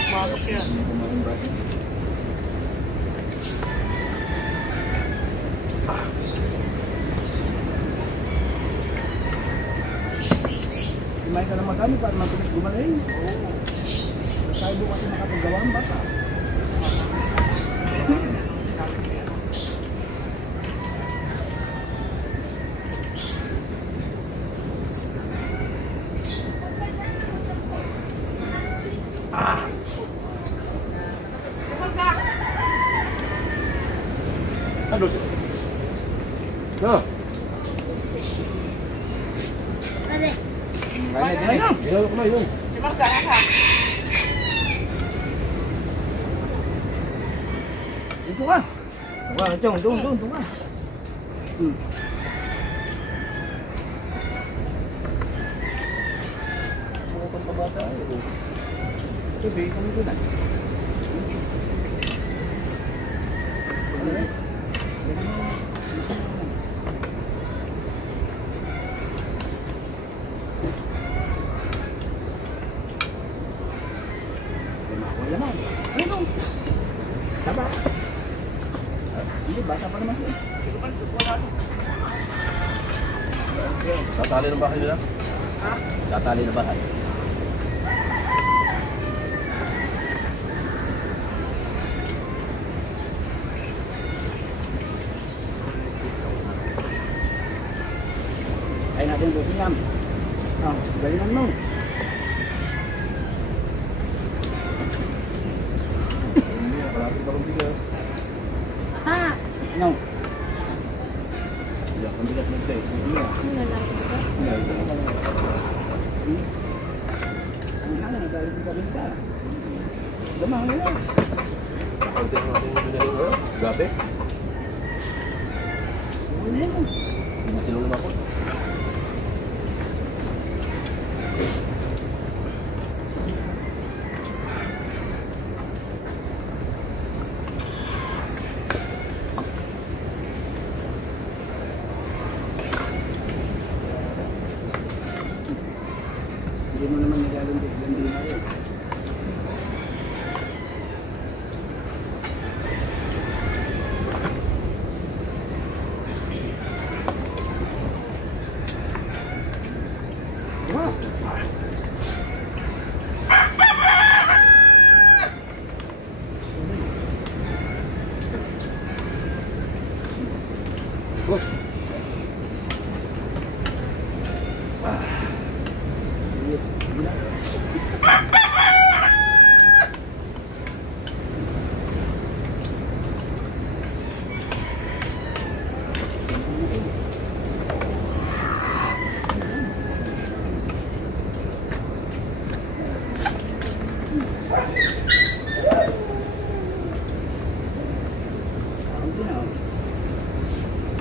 Malok yan! Kumain ka na magkano para matulis gumaling. Oo. Tayo bukas na makapagawa ang bata. Ano? No. Ilaw ko na yun. Di ba gana ka? Dito ka. Wah, doon ka. Sabi, kami doon na. Tatali ng bahay nila? Ha? Tatali ng bahay. Ay natin ito sinyam. Galingan mo. Kalapit pa kong bigas. No. Iya, kang bigas ng tayo. Ang hana na galing ko kabinta. Lamang na lang. Konti ang ating madaling gabi. Ano na yun? Masilong naman ako. Hindi mo naman nilalundig gandi na rin. Bos.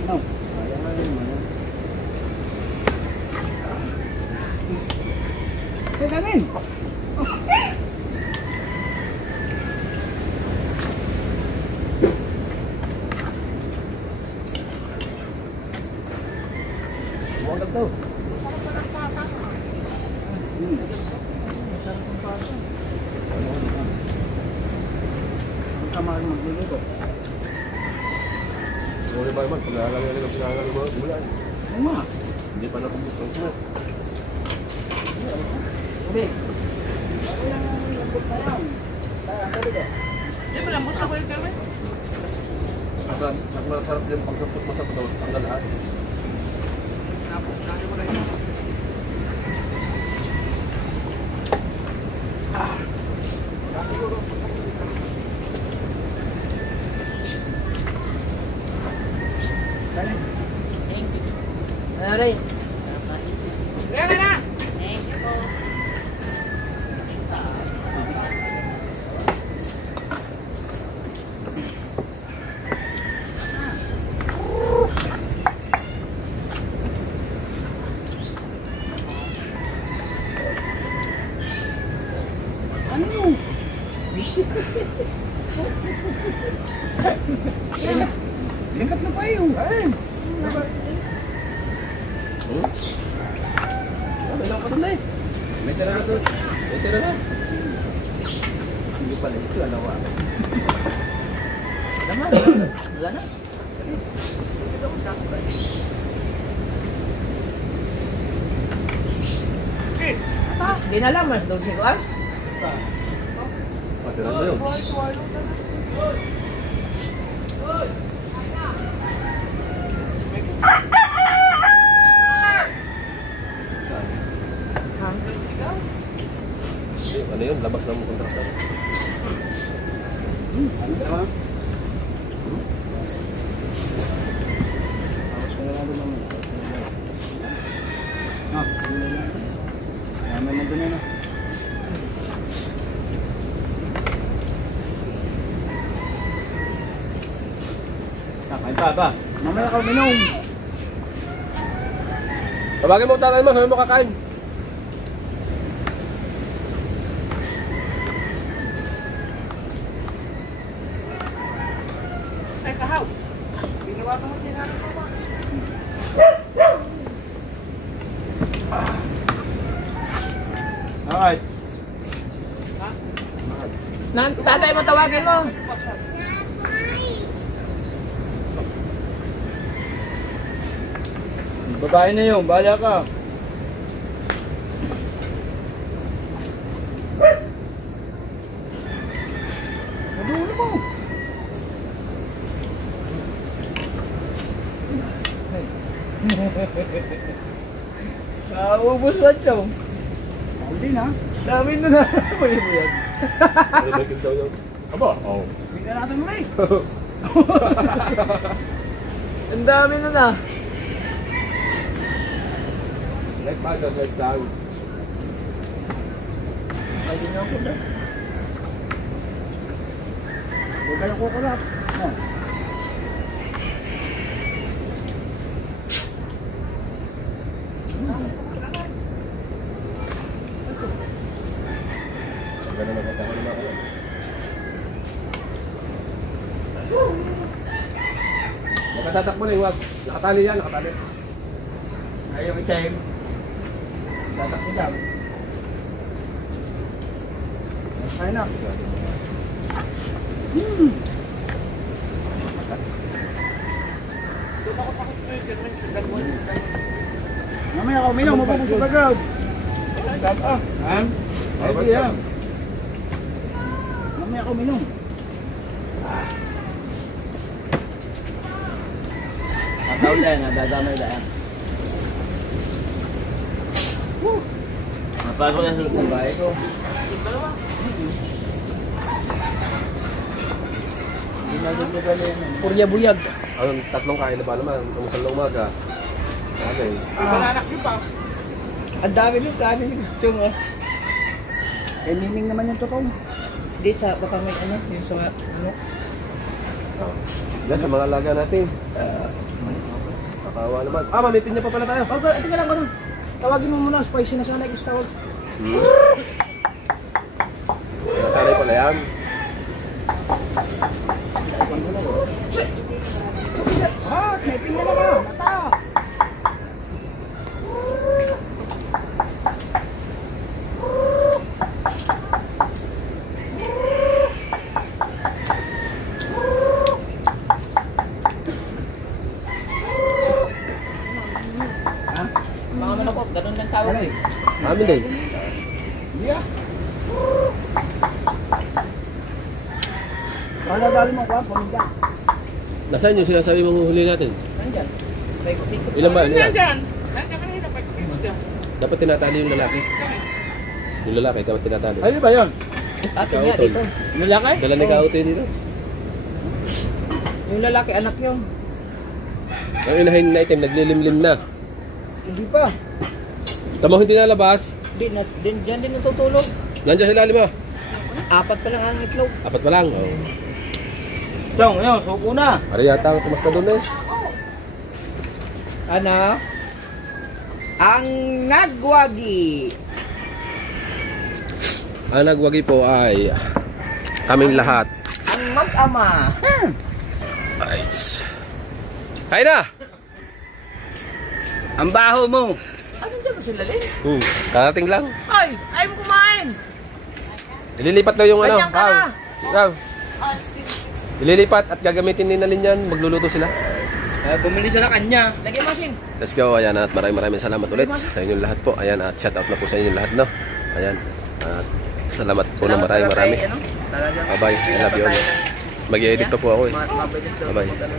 No. Ayan na yun. Teka rin. Huwag daw. Ang kamahal magluluto. Sorry ba naman, pag-aalalagay ng pinangalan mo, bulan. Oo nga. Hindi pa nakumbus ang smoke. Sabi. Ako lang ang lambot na yan. Sabi ko. Di ba lambot ako yung gawin? Mas masarap yung pagsampot mo sa puto, ang lahat. Lagi mo na yun. Aray. Gana na! Ano yun? Lingkap na pa yun. May lang ka doon eh. May tira na doon. May tira na. Hindi pala ito, alawa. Naman. Wala na. Di na lang, mas doon si Kuan. Patira na yun. Ano yun? Labas ng kontraktor. Ano ba? Tapos ko na lang naman. Ah, ano lang. ba? Mamaya ka minom. Tawagin mo tatay mo, sabi mo kakain. Ay, kahaw. Binawato mo si nanay mo ba? Alright. Tatay mo, tawagin mo. Babae na yun, bahala ka. Nadulo mo. Naubos na siya. Hindi na. Dami na na. Mali mo yan. Nalagin daw yun. Aba, oo. Hindi na natin muli. Ang dami na na. Like bag, like down. Ay, di na ako na. Huwag kayong kukulap. Oh. Ganda na magkakaroon naman ako. Nakatatakbo na yung wag. Nakatali yan, nakatali. Ayaw itim. Tatak mo dyan. Kaya na. Mamaya ka uminom, mapapusog agad. Han? Ay, yan. Mamaya ka uminom. Ataw lang, nadadamay lang. Napasok yan sa babae ko. Purya buyag. Anong tatlong kain na ba naman? Ang sa umaga. Okay. Balanak nyo pa. Ang dami ng kanin ni Chong, oh. Eh, miming naman yung totoo. Hindi, sa baka may ano, yung sa ano. Yan sa mga alaga natin. Kakawa naman. Ah, mamitin niya pa pala tayo. Okay, ito ka lang, ano? Tawagin mo muna, spicy na sana gusto tawag. Nasanay pala yan. Ah, may pinya na ba? Mata! Mga manokot, ganun lang tawag eh. Amin din. Yeah. Kala dali mo kwa, pamilya. Nasaan yung sinasabi mong huli natin? Nandyan. May ikot-ikot. Ilan ba? Ilan? Nandiyan. Nandiyan kanina. Pagkakit dyan. Dapat tinatali yung lalaki. Yung lalaki, dapat tinatali. Ano ba yun? Ate niya dito. Nalakay? Dala ni Kauti dito. Yung lalaki, anak yun. Ang inahin na item, naglilimlim na. Hindi pa. Tamo hindi nalabas. Diyan din natutulog. Nandiyan sa ilalim mo. 4 pa lang ang itlog. 4 pa lang. Oh. Chong, yun, suko na. Ari yata ang tumas na doon eh. Ano? Ang nagwagi. Ang nagwagi po ay kaming lahat. Ang mag-ama. Nice. Kain na! Ang baho mo. Anong dyan mo sila, Lin? Karating lang. Ay! Ayaw mo kumain! Ililipat daw yung ano. Ganyan ka na. Rav. Ililipat at gagamitin ni Nalin yan. Magluluto sila. Bumili siya na kanya. Lagyan mo, Shin. Let's go. Ayan at maraming salamat ulit sa inyong lahat po. Ayan at shout out na po sa inyong lahat, no? Ayan. At salamat po ng marami. Ano? Talagang Bye-bye. I love you all. Mag-i-edit pa po ako eh. mabilis daw. Bye-bye. Mag-ano,